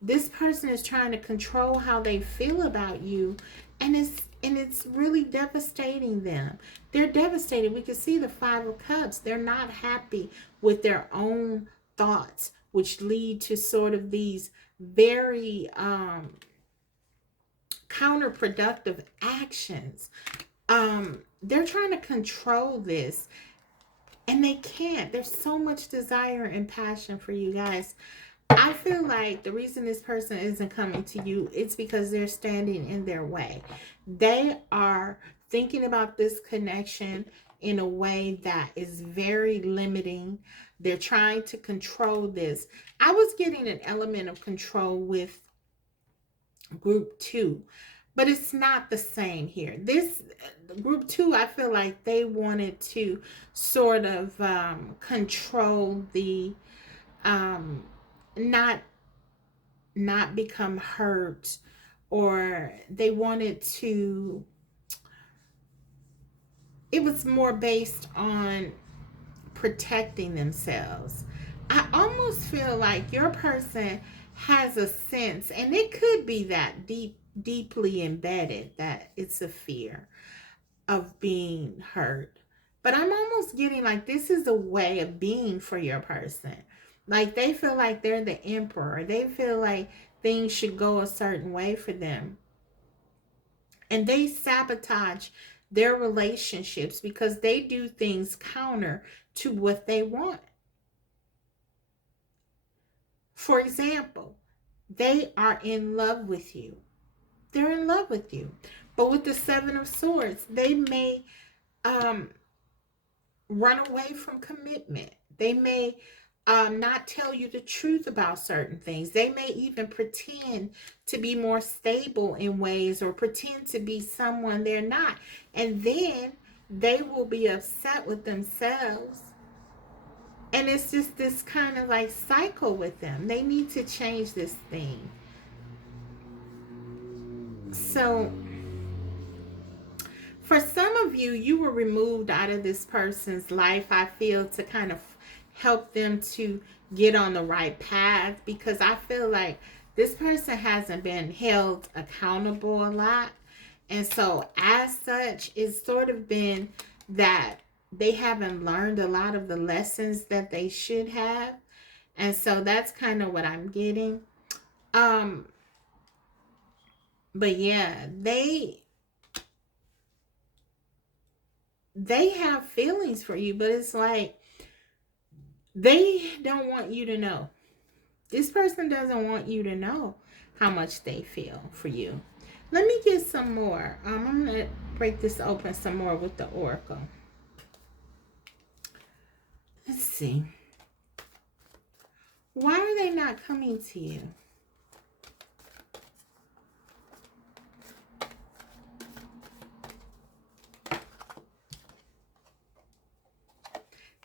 This person is trying to control how they feel about you, and it's really devastating them. They're devastated. We can see the Five of Cups. They're not happy with their own thoughts, which lead to sort of these very counterproductive actions. They're trying to control this. And they can't. There's so much desire and passion for you guys. I feel like the reason this person isn't coming to you, it's because they're standing in their way. They are thinking about this connection in a way that is very limiting. They're trying to control this. I was getting an element of control with group 2, but it's not the same here. This group 2, I feel like they wanted to sort of control the um not become hurt, or they wanted to, it was more based on protecting themselves. I almost feel like your person has a sense, and it could be that deeply embedded, that it's a fear of being hurt. But I'm almost getting like this is a way of being for your person. Like they feel like they're the emperor. They feel like things should go a certain way for them. And they sabotage their relationships because they do things counter to what they want. For example, they are in love with you. They're in love with you. But with the Seven of Swords, they may um, run away from commitment. They may not tell you the truth about certain things. They may even pretend to be more stable in ways, or pretend to be someone they're not. And then they will be upset with themselves. And it's just this kind of like cycle with them. They need to change this thing. So for some of you, you were removed out of this person's life, I feel, to kind of help them to get on the right path, because I feel like this person hasn't been held accountable a lot. And so, as such, it's sort of been that they haven't learned a lot of the lessons that they should have. And so, that's kind of what I'm getting. Um, but yeah, they have feelings for you, but it's like they don't want you to know. This person doesn't want you to know how much they feel for you. Let me get some more. I'm going to break this open some more with the oracle. Let's see. Why are they not coming to you?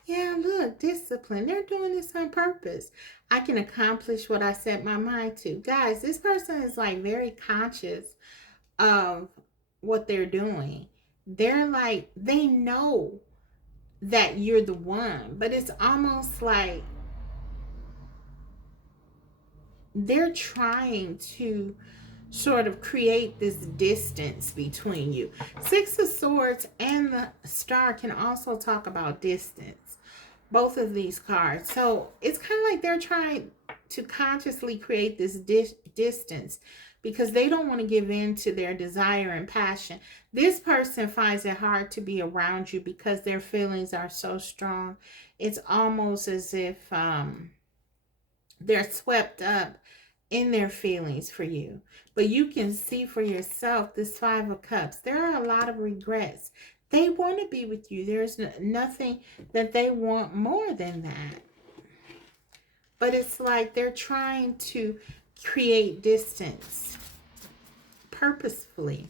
Yeah, look, discipline. They're doing this on purpose. I can accomplish what I set my mind to. Guys, this person is like very conscious of what they're doing. They're like, they know that you're the one, but it's almost like they're trying to sort of create this distance between you. Six of Swords and the Star can also talk about distance, both of these cards. So it's kind of like they're trying to consciously create this distance because they don't want to give in to their desire and passion. This person finds it hard to be around you because their feelings are so strong. It's almost as if they're swept up in their feelings for you. But you can see for yourself this Five of Cups. There are a lot of regrets. They want to be with you. There's nothing that they want more than that. But it's like they're trying to create distance purposefully.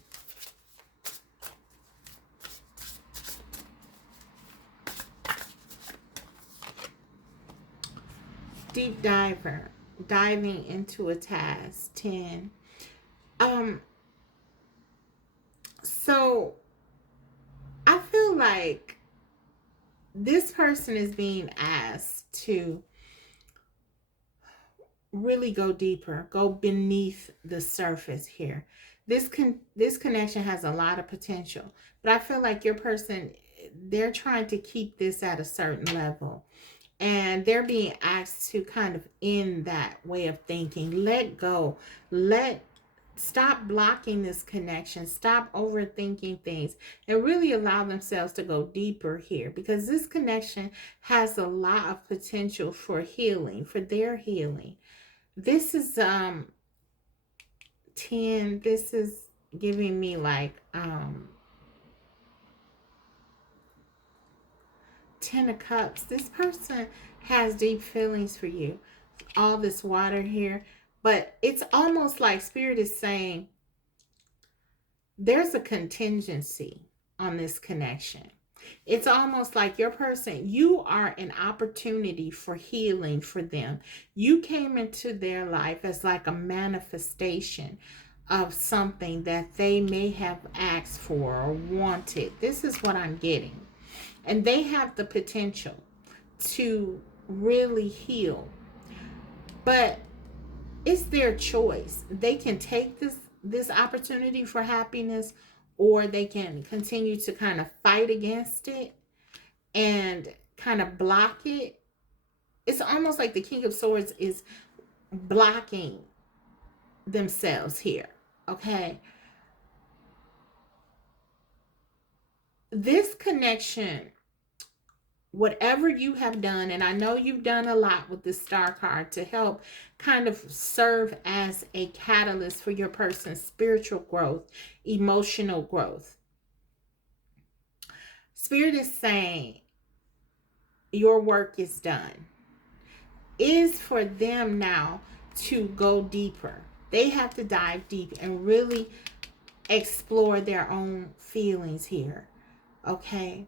Deep diver, diving into a task. 10. So I feel like this person is being asked to really go deeper, go beneath the surface here. This connection has a lot of potential, but I feel like your person, they're trying to keep this at a certain level, and they're being asked to kind of end that way of thinking. Let go. Let stop blocking this connection. Stop overthinking things and really allow themselves to go deeper here, because this connection has a lot of potential for healing, for their healing. This is 10. This is giving me like 10 of Cups. This person has deep feelings for you. All this water here, but it's almost like Spirit is saying there's a contingency on this connection. It's almost like your person, you are an opportunity for healing for them. You came into their life as like a manifestation of something that they may have asked for or wanted. This is what I'm getting. And they have the potential to really heal. But it's their choice. They can take this opportunity for happiness, or they can continue to kind of fight against it and kind of block it. It's almost like the King of Swords is blocking themselves here. Okay. This connection, whatever you have done, and I know you've done a lot with the Star card to help kind of serve as a catalyst for your person's spiritual growth, emotional growth. Spirit is saying your work is done. It is for them now to go deeper. They have to dive deep and really explore their own feelings here. Okay.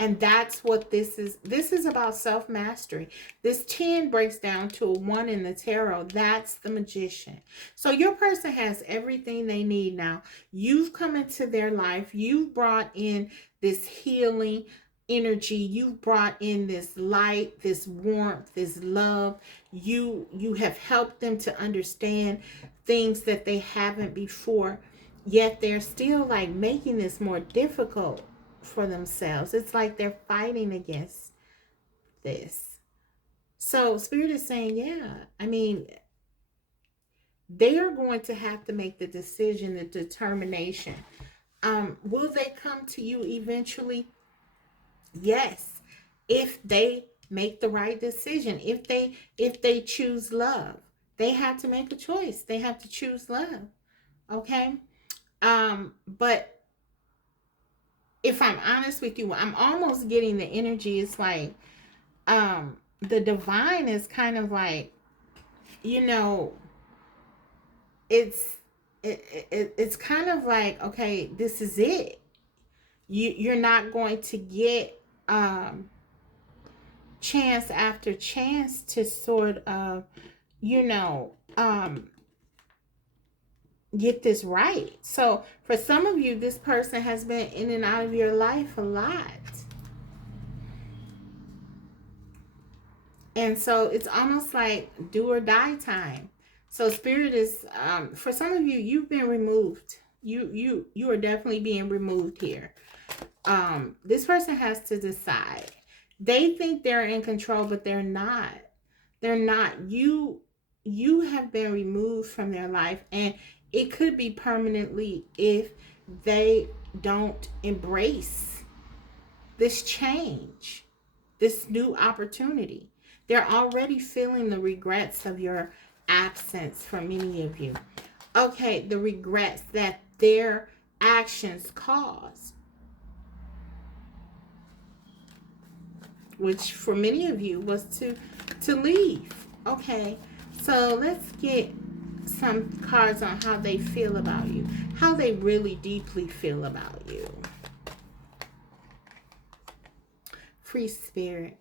And that's what this is. This is about self-mastery. This 10 breaks down to a 1 in the tarot. That's the Magician. So your person has everything they need now. You've come into their life. You've brought in this healing energy. You've brought in this light, this warmth, this love. You have helped them to understand things that they haven't before. Yet they're still like making this more difficult for themselves. It's like they're fighting against this. So Spirit is saying, yeah, I mean, they are going to have to make the decision, the determination. Will they come to you eventually? Yes, if they make the right decision, if they choose love. They have to make a choice. They have to choose love. Okay? But if I'm honest with you, I'm almost getting the energy. It's like the divine is kind of like, it's kind of like, okay, this is it. You're not going to get chance after chance to sort of get this right. So for some of you, this person has been in and out of your life a lot. And so it's almost like do or die time. So Spirit is, for some of you, you've been removed. You are definitely being removed here. This person has to decide. They think they're in control, but they're not. They're not. You have been removed from their life, and it could be permanently if they don't embrace this change, this new opportunity. They're already feeling the regrets of your absence for many of you. Okay, the regrets that their actions caused, which for many of you was to leave. Okay, so let's get some cards on how they feel about you, how they really deeply feel about you. Free Spirit.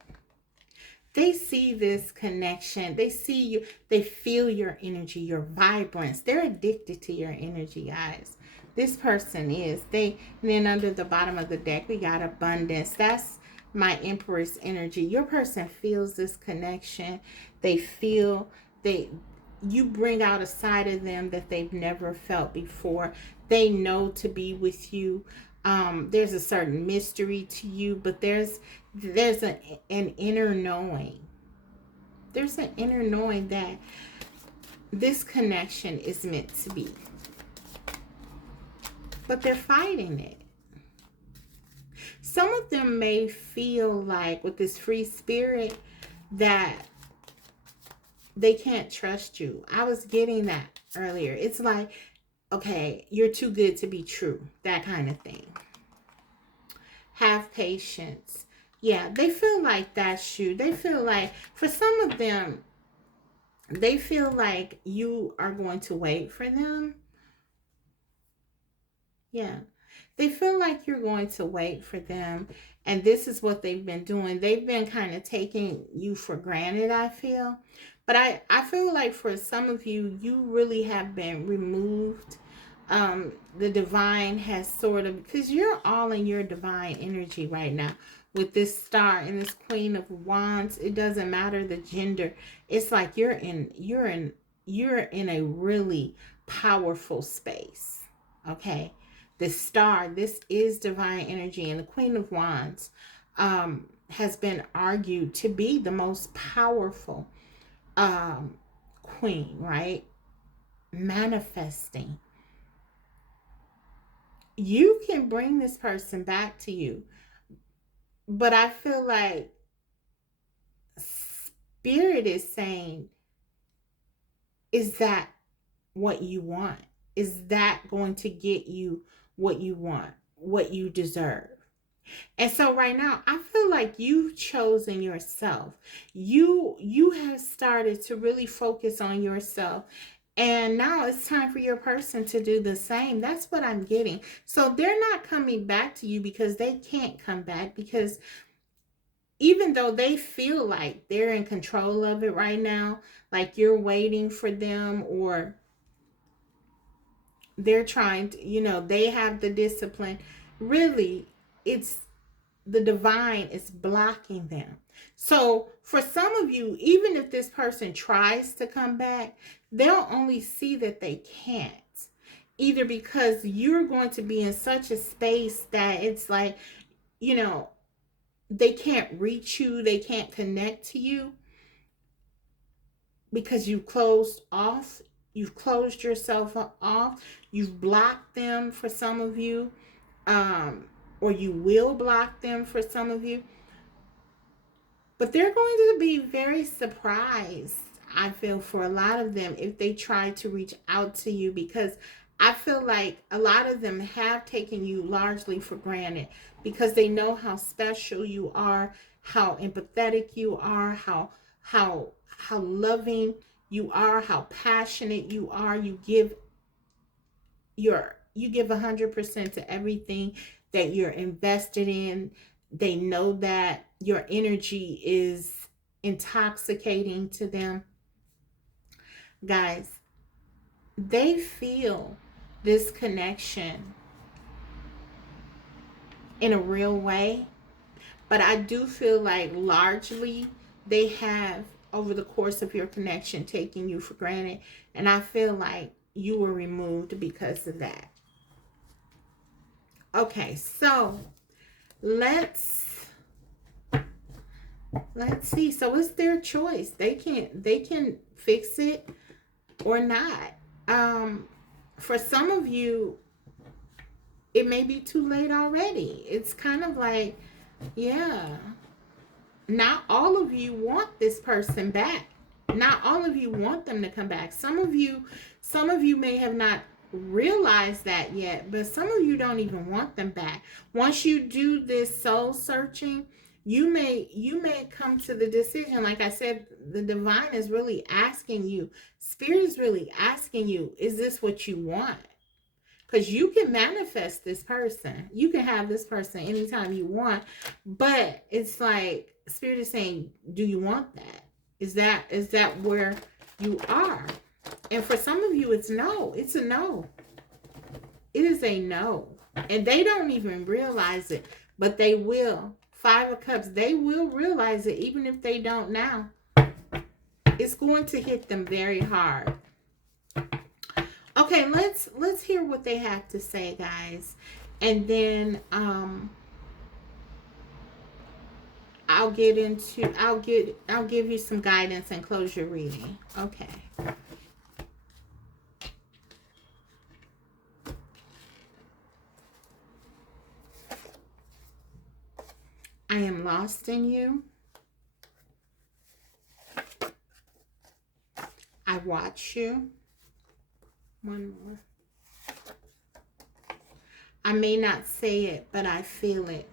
They see this connection. They see you. They feel your energy, your vibrance. They're addicted to your energy, guys. This person is. And then under the bottom of the deck, we got abundance. That's my Empress energy. Your person feels this connection. You bring out a side of them that they've never felt before. They know to be with you. There's a certain mystery to you, but there's an inner knowing. There's an inner knowing that this connection is meant to be. But they're fighting it. Some of them may feel like with this free spirit that they can't trust you. I was getting that earlier. It's like, okay, you're too good to be true. That kind of thing. Have patience. Yeah, they feel like that's you. They feel like, for some of them, they feel like you are going to wait for them. Yeah. They feel like you're going to wait for them. And this is what they've been doing. They've been kind of taking you for granted, I feel. But I feel like for some of you, you really have been removed. The divine has sort of, because you're all in your divine energy right now. With this star and this Queen of Wands, it doesn't matter the gender. It's like you're in a really powerful space. Okay. The star, this is divine energy, and the Queen of Wands has been argued to be the most powerful queen, right? Manifesting. You can bring this person back to you, but I feel like Spirit is saying, is that what you want? Is that going to get you what you want, what you deserve? And so right now, I feel like you've chosen yourself. You have started to really focus on yourself. And now it's time for your person to do the same. That's what I'm getting. So they're not coming back to you because they can't come back, because even though they feel like they're in control of it right now, like you're waiting for them, or they're trying to, they have the discipline. Really, it's the divine is blocking them. So for some of you, even if this person tries to come back, they'll only see that they can't. Either because you're going to be in such a space that it's like, they can't reach you, they can't connect to you, because you've closed off, you've closed yourself off, you've blocked them for some of you, or you will block them for some of you. But they're going to be very surprised, I feel, for a lot of them if they try to reach out to you, because I feel like a lot of them have taken you largely for granted, because they know how special you are, how empathetic you are, how loving you are, how passionate you are. You give 100% to everything that you're invested in. They know that your energy is intoxicating to them. Guys, they feel this connection in a real way, but I do feel like largely they have, over the course of your connection, taken you for granted, and I feel like you were removed because of that. Okay, so let's see. So it's their choice. They can fix it or not. For some of you, it may be too late already. It's kind of like, yeah, not all of you want this person back. Not all of you want them to come back. Some of you may have not realized that yet, but some of you don't even want them back. Once you do this soul searching, you may come to the decision. Like I said, the divine is really asking you, Spirit is really asking you, is this what you want? Because you can manifest this person. You can have this person anytime you want. But it's like Spirit is saying, do you want that? Is that where you are? And for some of you, it's no. It's a no. It is a no. And they don't even realize it. But they will. 5 of Cups, they will realize it, even if they don't now. It's going to hit them very hard. Okay, let's hear what they have to say, guys. And then I'll give you some guidance and close your reading. Okay. I am lost in you. I watch you. One more. I may not say it, but I feel it.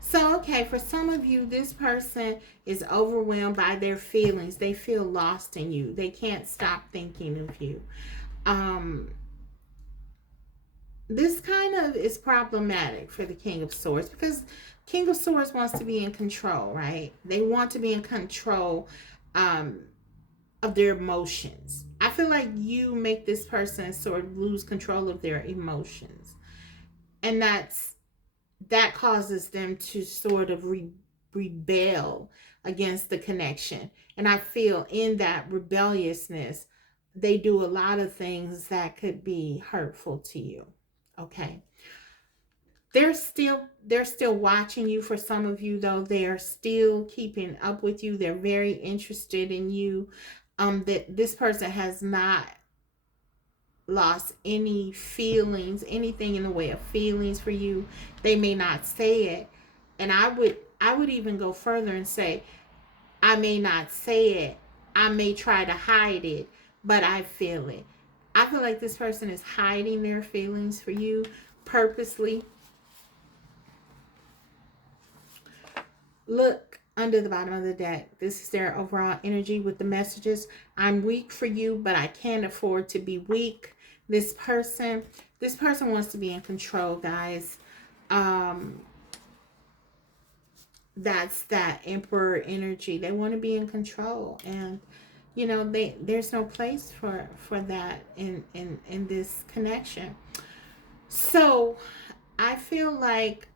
So, okay, for some of you, this person is overwhelmed by their feelings. They feel lost in you. They can't stop thinking of you. Um, this kind of is problematic for the King of Swords because King of Swords wants to be in control, right? They want to be in control um, of their emotions. I feel like you make this person sort of lose control of their emotions. And that causes them to sort of rebel against the connection. And I feel in that rebelliousness, they do a lot of things that could be hurtful to you. Okay. They're still watching you. For some of you though, they're still keeping up with you. They're very interested in you. That this person has not lost any feelings, anything in the way of feelings for you. They may not say it. And I would even go further and say, I may not say it. I may try to hide it, but I feel it. I feel like this person is hiding their feelings for you purposely. Look under the bottom of the deck. This is their overall energy with the messages. I'm weak for you, but I can't afford to be weak. This person wants to be in control, guys. That's that Emperor energy. They want to be in control, and there's no place for that in this connection. So I feel like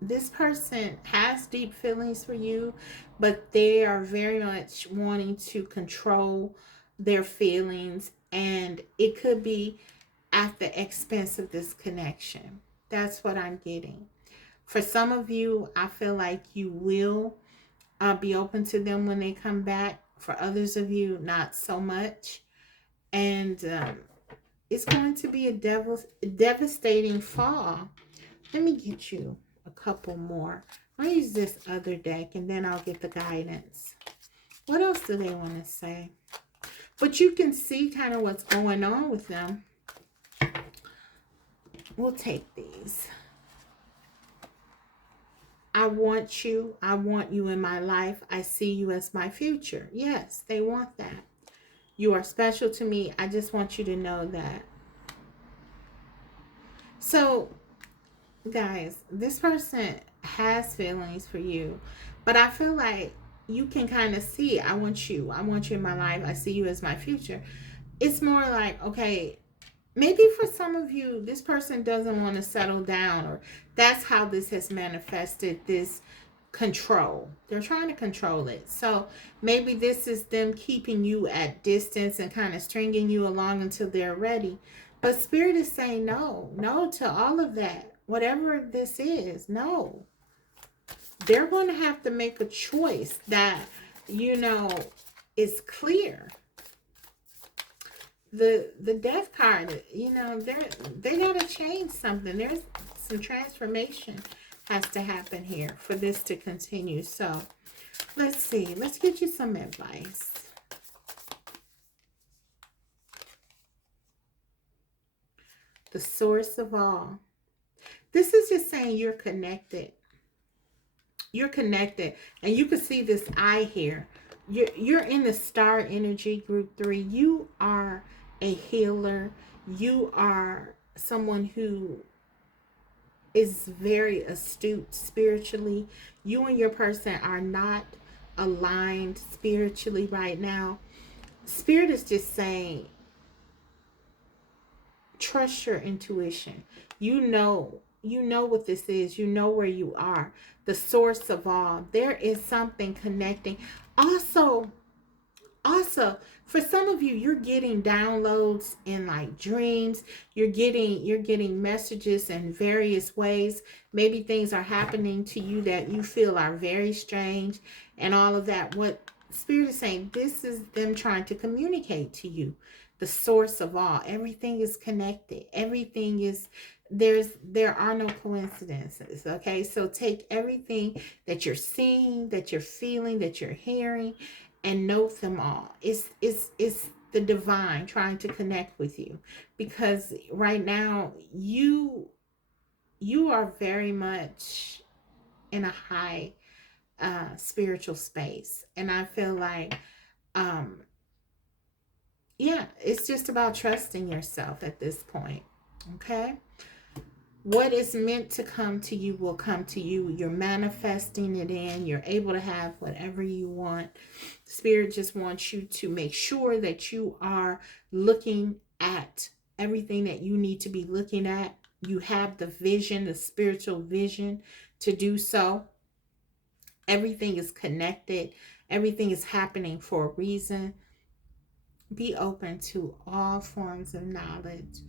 this person has deep feelings for you, but they are very much wanting to control their feelings, and it could be at the expense of this connection. That's what I'm getting. For some of you, I feel like you will be open to them when they come back. For others of you, not so much. And it's going to be a devastating fall. Let me get you a couple more. I'll use this other deck and then I'll get the guidance. What else do they want to say? But you can see kind of what's going on with them. We'll take these. I want you. I want you in my life. I see you as my future. Yes, they want that. You are special to me. I just want you to know that. So, guys, this person has feelings for you, but I feel like you can kind of see, I want you in my life. I see you as my future. It's more like, okay, maybe for some of you, this person doesn't want to settle down, or that's how this has manifested, this control. They're trying to control it. So maybe this is them keeping you at distance and kind of stringing you along until they're ready. But Spirit is saying no to all of that. Whatever this is, no. They're going to have to make a choice that, is clear. The death card, they got to change something. There's some transformation has to happen here for this to continue. So let's see. Let's get you some advice. The source of all. This is just saying you're connected. You're connected. And you can see this eye here. You're in the star energy group 3. You are a healer. You are someone who is very astute spiritually. You and your person are not aligned spiritually right now. Spirit is just saying, trust your intuition. You know what this is. You know where you are. The source of all. There is something connecting. Also, for some of you, you're getting downloads in like dreams. You're getting messages in various ways. Maybe things are happening to you that you feel are very strange and all of that. What Spirit is saying, this is them trying to communicate to you. The source of all. Everything is connected. Everything is there are no coincidences. Okay, so take everything that you're seeing, that you're feeling, that you're hearing, and note them all. It's the divine trying to connect with you, because right now you are very much in a high spiritual space, and I feel like um yeah, it's just about trusting yourself at this point. Okay, what is meant to come to you will come to you. You're manifesting it in. You're able to have whatever you want. Spirit just wants you to make sure that you are looking at everything that you need to be looking at. You have the vision, the spiritual vision to do so. Everything is connected. Everything is happening for a reason. Be open to all forms of knowledge.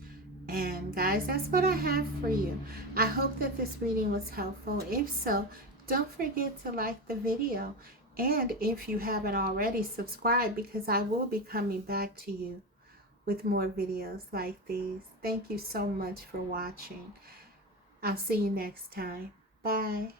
And guys, that's what I have for you. I hope that this reading was helpful. If so, don't forget to like the video. And if you haven't already, subscribe, because I will be coming back to you with more videos like these. Thank you so much for watching. I'll see you next time. Bye.